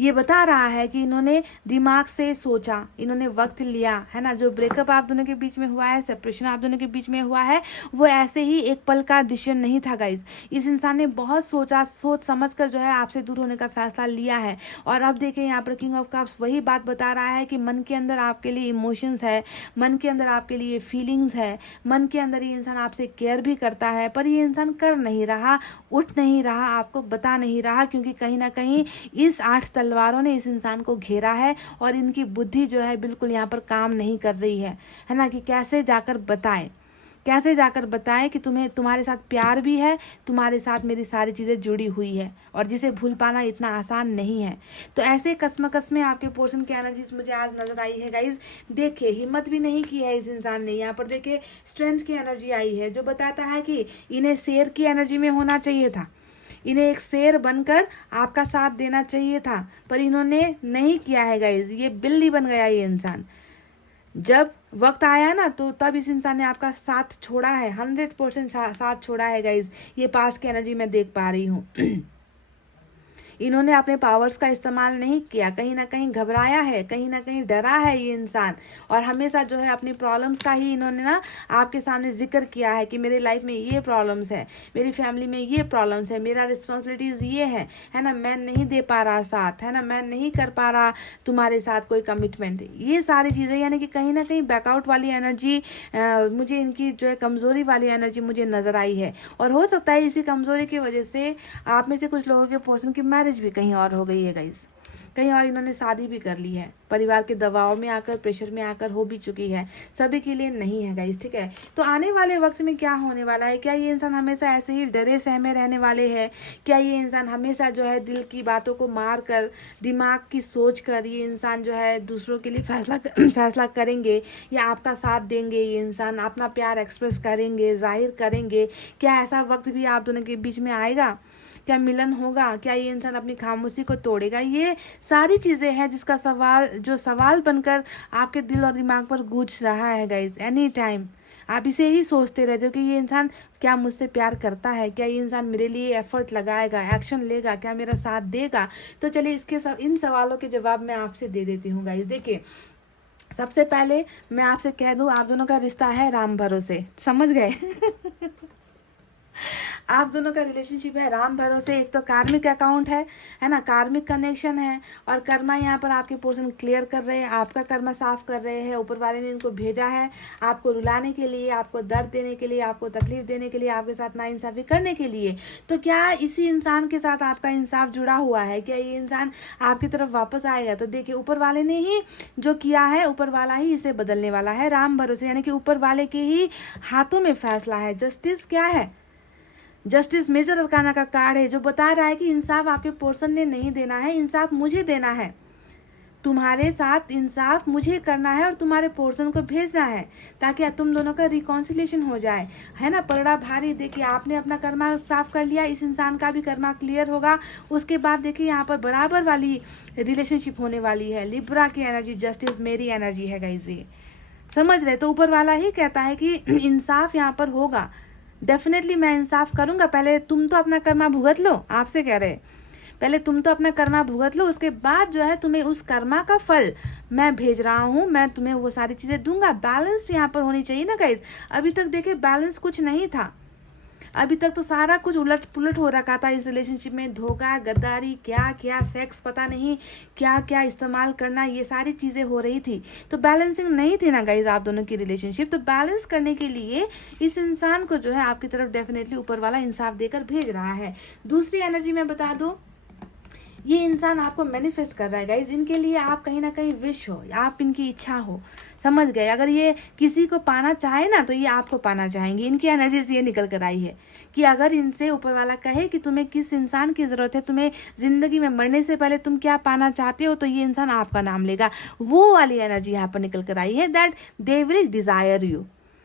ये बता रहा है कि इन्होंने दिमाग से सोचा, इन्होंने वक्त लिया, है ना। जो ब्रेकअप आप दोनों के बीच में हुआ है, सेपरेशन आप दोनों के बीच में हुआ है, वो ऐसे ही एक पल का डिसीजन नहीं था गाइज। इस इंसान ने बहुत सोचा, सोच समझ कर जो है आपसे दूर होने का फैसला लिया है। और अब देखिए यहाँ पर किंग ऑफ कप्स वही बात बता रहा है कि मन के अंदर आपके लिए इमोशंस है, मन के अंदर आपके लिए फीलिंग्स है, मन के अंदर ये इंसान आपसे केयर भी करता है, पर ये इंसान कर नहीं रहा, उठ नहीं रहा, आपको बता नहीं रहा, क्योंकि कहीं ना कहीं इस 8 तलवारों ने इस इंसान को घेरा है और इनकी बुद्धि जो है बिल्कुल यहाँ पर काम नहीं कर रही है ना, कि कैसे जाकर बताएं, कैसे जाकर बताएं कि तुम्हारे साथ प्यार भी है, तुम्हारे साथ मेरी सारी चीज़ें जुड़ी हुई है, और जिसे भूल पाना इतना आसान नहीं है। तो ऐसे कसमकस में आपके पोर्शन की एनर्जीज मुझे आज नजर आई है गाइज। देखिए, हिम्मत भी नहीं की है इस इंसान ने, यहाँ पर देखिए स्ट्रेंथ की एनर्जी आई है, जो बताता है कि इन्हें शेर की एनर्जी में होना चाहिए था, इन्हें एक शेर बनकर आपका साथ देना चाहिए था, पर इन्होंने नहीं किया है गाइज। ये बिल्ली बन गया ये इंसान। जब वक्त आया ना, तो तब इस इंसान ने आपका साथ छोड़ा है, 100% साथ छोड़ा है गाइज। ये पास्ट की एनर्जी मैं देख पा रही हूँ। इन्होंने अपने पावर्स का इस्तेमाल नहीं किया, कहीं ना कहीं घबराया है, कहीं ना कहीं डरा है ये इंसान, और हमेशा जो है अपनी प्रॉब्लम्स का ही इन्होंने ना आपके सामने जिक्र किया है कि मेरे लाइफ में ये प्रॉब्लम्स है, मेरी फैमिली में ये प्रॉब्लम्स है, मेरा रिस्पॉन्सिबिलिटीज़ ये है ना, मैं नहीं दे पा रहा साथ, है ना, मैं नहीं कर पा रहा तुम्हारे साथ कोई कमिटमेंट, ये सारी चीज़ें, यानी कि कहीं ना कहीं बैकआउट वाली एनर्जी, मुझे इनकी जो है कमज़ोरी वाली एनर्जी मुझे नज़र आई है। और हो सकता है इसी कमज़ोरी की वजह से आप में से कुछ लोगों के पोर्शन की मैरिज भी कहीं और हो गई है गाइस, कहीं और इन्होंने शादी भी कर ली है, परिवार के दबाव में आकर, प्रेशर में आकर हो भी चुकी है, सभी के लिए नहीं है गाइस, ठीक है। तो आने वाले वक्त में क्या होने वाला है, क्या ये इंसान हमेशा ऐसे ही डरे सहमे रहने वाले हैं, क्या ये इंसान हमेशा जो है दिल की बातों को मार कर, दिमाग की सोच कर ये इंसान जो है दूसरों के लिए फैसला करेंगे, या आपका साथ देंगे, ये इंसान अपना प्यार एक्सप्रेस करेंगे, जाहिर करेंगे? क्या ऐसा वक्त भी आप दोनों के बीच में आएगा? क्या मिलन होगा? क्या ये इंसान अपनी खामोशी को तोड़ेगा? ये सारी चीज़ें हैं जिसका सवाल बनकर आपके दिल और दिमाग पर गूंज रहा है गाइज। एनी टाइम आप इसे ही सोचते रहते हो कि ये इंसान क्या मुझसे प्यार करता है, क्या ये इंसान मेरे लिए एफर्ट लगाएगा, एक्शन लेगा, क्या मेरा साथ देगा? तो चलिए इन सवालों के जवाब मैं आपसे दे देती हूँ गाइज। देखिए, सबसे पहले मैं आपसे कह दूँ, आप दोनों का रिश्ता है राम भरोसे, समझ गए? आप दोनों का रिलेशनशिप है राम भरोसे। एक तो कार्मिक अकाउंट है ना, कार्मिक कनेक्शन है, और कर्मा यहाँ पर आपके पोर्शन क्लियर कर रहे हैं, आपका कर्मा साफ कर रहे हैं। ऊपर वाले ने इनको भेजा है आपको रुलाने के लिए, आपको दर्द देने के लिए, आपको तकलीफ देने के लिए, आपके साथ नाइंसाफी करने के लिए। तो क्या इसी इंसान के साथ आपका इंसाफ जुड़ा हुआ है? क्या ये इंसान आपकी तरफ वापस आएगा? तो देखिए, ऊपर वाले ने ही जो किया है, ऊपर वाला ही इसे बदलने वाला है, राम भरोसे, यानी कि ऊपर वाले के ही हाथों में फैसला है। जस्टिस क्या है? जस्टिस मेजर अरकाना का कार्ड है, जो बता रहा है कि इंसाफ आपके पोर्शन ने नहीं देना है, इंसाफ मुझे देना है। तुम्हारे साथ इंसाफ मुझे करना है और तुम्हारे पोर्शन को भेजना है ताकि तुम दोनों का रिकॉन्सिलेशन हो जाए, है ना। पलड़ा भारी, देखिए आपने अपना कर्मा साफ कर लिया, इस इंसान का भी कर्मा क्लियर होगा। उसके बाद देखिए यहाँ पर बराबर वाली रिलेशनशिप होने वाली है। लिब्रा की एनर्जी, जस्टिस मेरी एनर्जी है गाइस, ये समझ रहे। तो ऊपर वाला ही कहता है कि इंसाफ यहाँ पर होगा, डेफिनेटली मैं इंसाफ करूंगा। पहले तुम तो अपना कर्मा भुगत लो, आपसे कह रहे, पहले तुम तो अपना कर्मा भुगत लो, उसके बाद जो है तुम्हें उस कर्मा का फल मैं भेज रहा हूँ, मैं तुम्हें वो सारी चीज़ें दूंगा। बैलेंस यहाँ पर होनी चाहिए ना गाइज। अभी तक देखिए बैलेंस कुछ नहीं था, अभी तक तो सारा कुछ उलट पुलट हो रखा था इस रिलेशनशिप में। धोखा, गद्दारी, क्या क्या, सेक्स पता नहीं क्या क्या इस्तेमाल करना, ये सारी चीज़ें हो रही थी। तो बैलेंसिंग नहीं थी ना गाइज आप दोनों की रिलेशनशिप। तो बैलेंस करने के लिए इस इंसान को जो है आपकी तरफ डेफिनेटली ऊपर वाला इंसाफ देकर भेज रहा है। दूसरी एनर्जी मैं बता दूं, ये इंसान आपको मैनिफेस्ट कर रहा है गाइज। इनके लिए आप कहीं ना कहीं विश हो, आप इनकी इच्छा हो, समझ गए। अगर ये किसी को पाना चाहे ना तो ये आपको पाना चाहेंगे। इनकी एनर्जी से ये निकल कर आई है कि अगर इनसे ऊपर वाला कहे कि तुम्हें किस इंसान की ज़रूरत है, तुम्हें ज़िंदगी में मरने से पहले तुम क्या पाना चाहते हो, तो ये इंसान आपका नाम लेगा। वो वाली एनर्जी यहाँ पर निकल कर आई है, that they will desire you.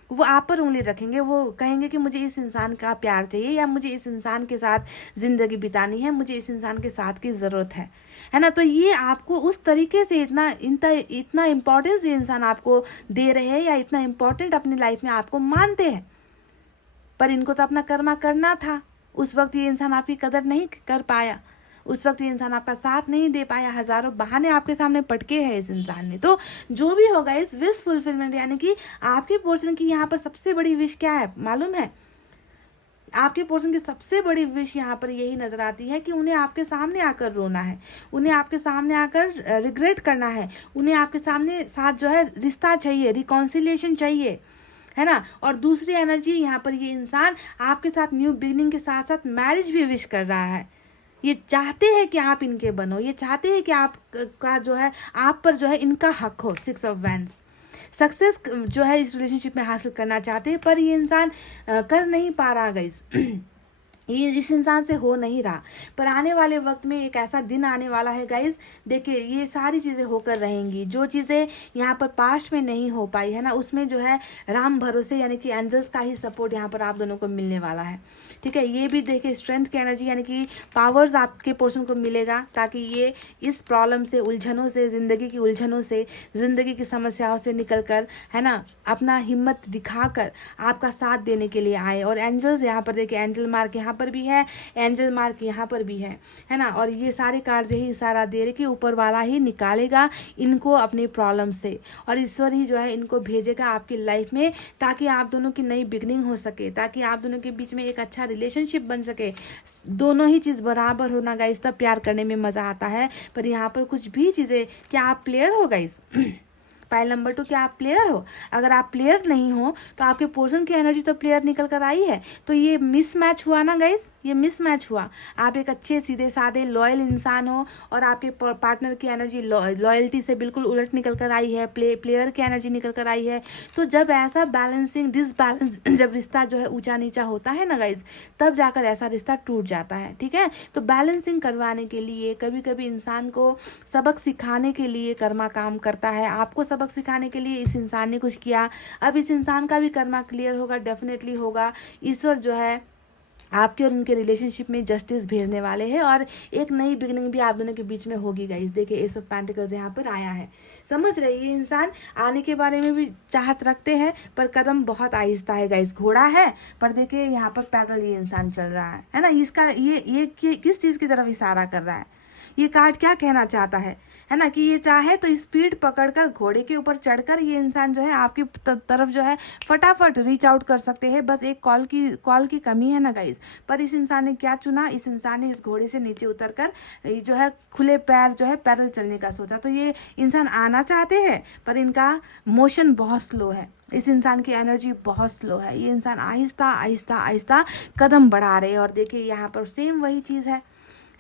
वो आप पर उंगली रखेंगे, वो कहेंगे कि मुझे इस इंसान का प्यार चाहिए, या मुझे इस इंसान के साथ ज़िंदगी बितानी है, मुझे इस इंसान के साथ की ज़रूरत है ना। तो ये आपको उस तरीके से इतना इम्पोर्टेंस ये इंसान आपको दे रहे हैं, या इतना इम्पोर्टेंट अपनी लाइफ में आपको मानते हैं। पर इनको तो अपना कर्मा करना था, उस वक्त ये इंसान आपकी कदर नहीं कर पाया, उस वक्त ये इंसान आपका साथ नहीं दे पाया, हजारों बहाने आपके सामने पटके हैं इस इंसान ने। तो जो भी होगा इस विश फुलफिलमेंट, यानी कि आपके पोर्शन की यहाँ पर सबसे बड़ी विश क्या है मालूम है? आपके पोर्शन की सबसे बड़ी विश यहाँ पर यही नजर आती है कि उन्हें आपके सामने आकर रोना है, उन्हें आपके सामने आकर रिग्रेट करना है, उन्हें आपके सामने साथ जो है रिश्ता चाहिए, रिकॉन्सिलिएशन चाहिए, है ना। और दूसरी एनर्जी यहाँ पर ये इंसान आपके साथ न्यू बिगिनिंग के साथ साथ मैरिज भी विश कर रहा है। ये चाहते हैं कि आप इनके बनो, ये चाहते हैं कि आप का जो है आप पर जो है इनका हक हो। 6 ऑफ वैंड्स, सक्सेस जो है इस रिलेशनशिप में हासिल करना चाहते हैं, पर ये इंसान कर नहीं पा रहा गाइस। ये इस इंसान से हो नहीं रहा। पर आने वाले वक्त में एक ऐसा दिन आने वाला है गाइज, देखिए ये सारी चीज़ें होकर रहेंगी। जो चीज़ें यहाँ पर पास्ट में नहीं हो पाई है ना, उसमें जो है राम भरोसे यानी कि एंजल्स का ही सपोर्ट यहाँ पर आप दोनों को मिलने वाला है। ठीक है, ये भी देखिए स्ट्रेंथ की एनर्जी यानी कि पावर्स आपके पोर्शन को मिलेगा, ताकि ये इस प्रॉब्लम से, उलझनों से, ज़िंदगी की उलझनों से, ज़िंदगी की समस्याओं से निकल कर, है ना, अपना हिम्मत दिखाकर आपका साथ देने के लिए आए। और एंजल्स यहाँ पर देखिए, एंजल मार्क यहाँ पर भी है, एंजल मार्क यहाँ पर भी है ना। और ये सारे कार्ड यही इशारा दे रहे कि ऊपर वाला ही निकालेगा इनको अपनी प्रॉब्लम से, और ईश्वर ही जो है इनको भेजेगा आपकी लाइफ में, ताकि आप दोनों की नई बिगनिंग हो सके, ताकि आप दोनों के बीच में एक अच्छा रिलेशनशिप बन सके। दोनों ही चीज़ बराबर होना गाइस, तब प्यार करने में मज़ा आता है। पर यहाँ पर कुछ भी चीज़ें, क्या आप प्लेयर हो गाइस? पाइल नंबर 2, क्या आप प्लेयर हो? अगर आप प्लेयर नहीं हो तो आपके पोर्शन की एनर्जी तो प्लेयर निकल कर आई है, तो ये मिसमैच हुआ ना गाइस, ये मिसमैच हुआ। आप एक अच्छे सीधे साधे लॉयल इंसान हो और आपके पार्टनर की एनर्जी लॉयल्टी से बिल्कुल उलट निकल कर आई है, प्लेयर की एनर्जी निकल कर आई है। तो जब ऐसा बैलेंसिंग डिसबैलेंस जब रिश्ता जो है ऊंचा नीचा होता है ना गाइज, तब जाकर ऐसा रिश्ता टूट जाता है। ठीक है, तो बैलेंसिंग करवाने के लिए कभी कभी इंसान को सबक सिखाने के लिए कर्मा काम करता है। आपको सबक सिखाने के लिए इस इंसान ने कुछ किया, अब इस इंसान का भी कर्मा क्लियर होगा, डेफिनेटली होगा। ईश्वर जो है आपके और उनके रिलेशनशिप में जस्टिस भेजने वाले हैं, और एक नई बिगनिंग भी आप दोनों के बीच में होगी गाइस। देखिए एस ऑफ पेंटिकल्स यहाँ पर आया है, समझ रहे, ये इंसान आने के बारे में भी चाहत रखते हैं, पर कदम बहुत आहिस्ता है गाइस। घोड़ा है पर देखिए यहाँ पर पैदल ये इंसान चल रहा है ना। इसका ये किस चीज़ की तरफ इशारा कर रहा है? ये कार्ड क्या कहना चाहता है ना, कि ये चाहे तो स्पीड पकड़कर घोड़े के ऊपर चढ़कर ये इंसान जो है आपकी तरफ जो है फटाफट रीच आउट कर सकते हैं। बस एक कॉल की कमी है ना गाइस। पर इस इंसान ने क्या चुना? इस इंसान ने इस घोड़े से नीचे उतरकर जो है खुले पैर जो है पैदल चलने का सोचा। तो ये इंसान आना चाहते हैं पर इनका मोशन बहुत स्लो है, इस इंसान की एनर्जी बहुत स्लो है। ये इंसान आहिस्ता आहिस्ता आहिस्ता कदम बढ़ा रहे हैं। और देखिए यहाँ पर सेम वही चीज़ है,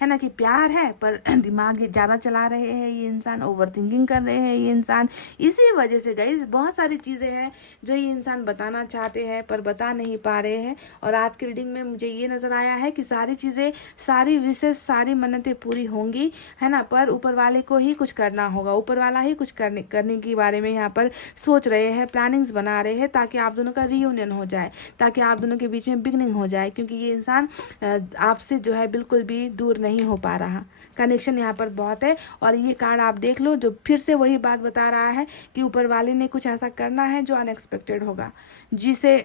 है ना, कि प्यार है पर दिमाग ज़्यादा चला रहे हैं ये इंसान, ओवर थिंकिंग कर रहे हैं ये इंसान। इसी वजह से गाइस बहुत सारी चीज़ें हैं जो ये इंसान बताना चाहते हैं पर बता नहीं पा रहे हैं। और आज की रीडिंग में मुझे ये नज़र आया है कि सारी चीज़ें, सारी विशेष, सारी मन्नतें पूरी होंगी, है ना, पर ऊपर वाले को ही कुछ करना होगा। ऊपर वाला ही कुछ करने के बारे में यहाँ पर सोच रहे हैं, प्लानिंग्स बना रहे हैं, ताकि आप दोनों का रियूनियन हो जाए, ताकि आप दोनों के बीच में बिगनिंग हो जाए। क्योंकि ये इंसान आपसे जो है बिल्कुल भी दूर नहीं हो पा रहा, कनेक्शन यहाँ पर बहुत है। और ये कार्ड आप देख लो जो फिर से वही बात बता रहा है कि ऊपर वाले ने कुछ ऐसा करना है जो अनएक्सपेक्टेड होगा, जिसे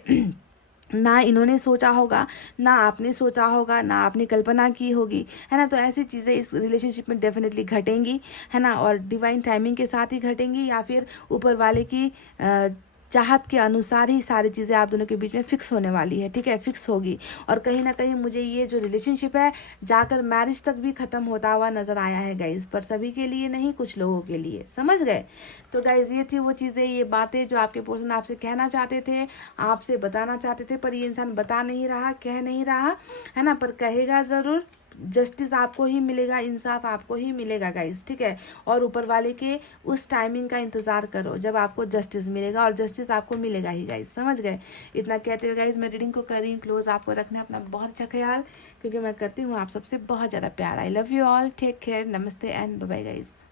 ना इन्होंने सोचा होगा, ना आपने सोचा होगा, ना आपने कल्पना की होगी, है ना। तो ऐसी चीज़ें इस रिलेशनशिप में डेफिनेटली घटेंगी, है ना, और डिवाइन टाइमिंग के साथ ही घटेंगी, या फिर ऊपर वाले की चाहत के अनुसार ही सारी चीज़ें आप दोनों के बीच में फिक्स होने वाली है, ठीक है, फिक्स होगी। और कहीं ना कहीं मुझे ये जो रिलेशनशिप है जाकर मैरिज तक भी ख़त्म होता हुआ नज़र आया है गाइज, पर सभी के लिए नहीं, कुछ लोगों के लिए, समझ गए। तो गाइज ये थी वो चीज़ें, ये बातें जो आपके पर्सन आपसे कहना चाहते थे, आपसे बताना चाहते थे, पर ये इंसान बता नहीं रहा, कह नहीं रहा, है ना, पर कहेगा ज़रूर। जस्टिस आपको ही मिलेगा, इंसाफ आपको ही मिलेगा गाइस, ठीक है। और ऊपर वाले के उस टाइमिंग का इंतज़ार करो जब आपको जस्टिस मिलेगा, और जस्टिस आपको मिलेगा ही गाइस, समझ गए। इतना कहते हुए गाइस मैं रीडिंग को कर रही हूँ क्लोज। आपको रखना है अपना बहुत अच्छा ख्याल, क्योंकि मैं करती हूँ आप सबसे बहुत ज़्यादा प्यार। I love you all, take care, नमस्ते एंड बाय बाय गाइस।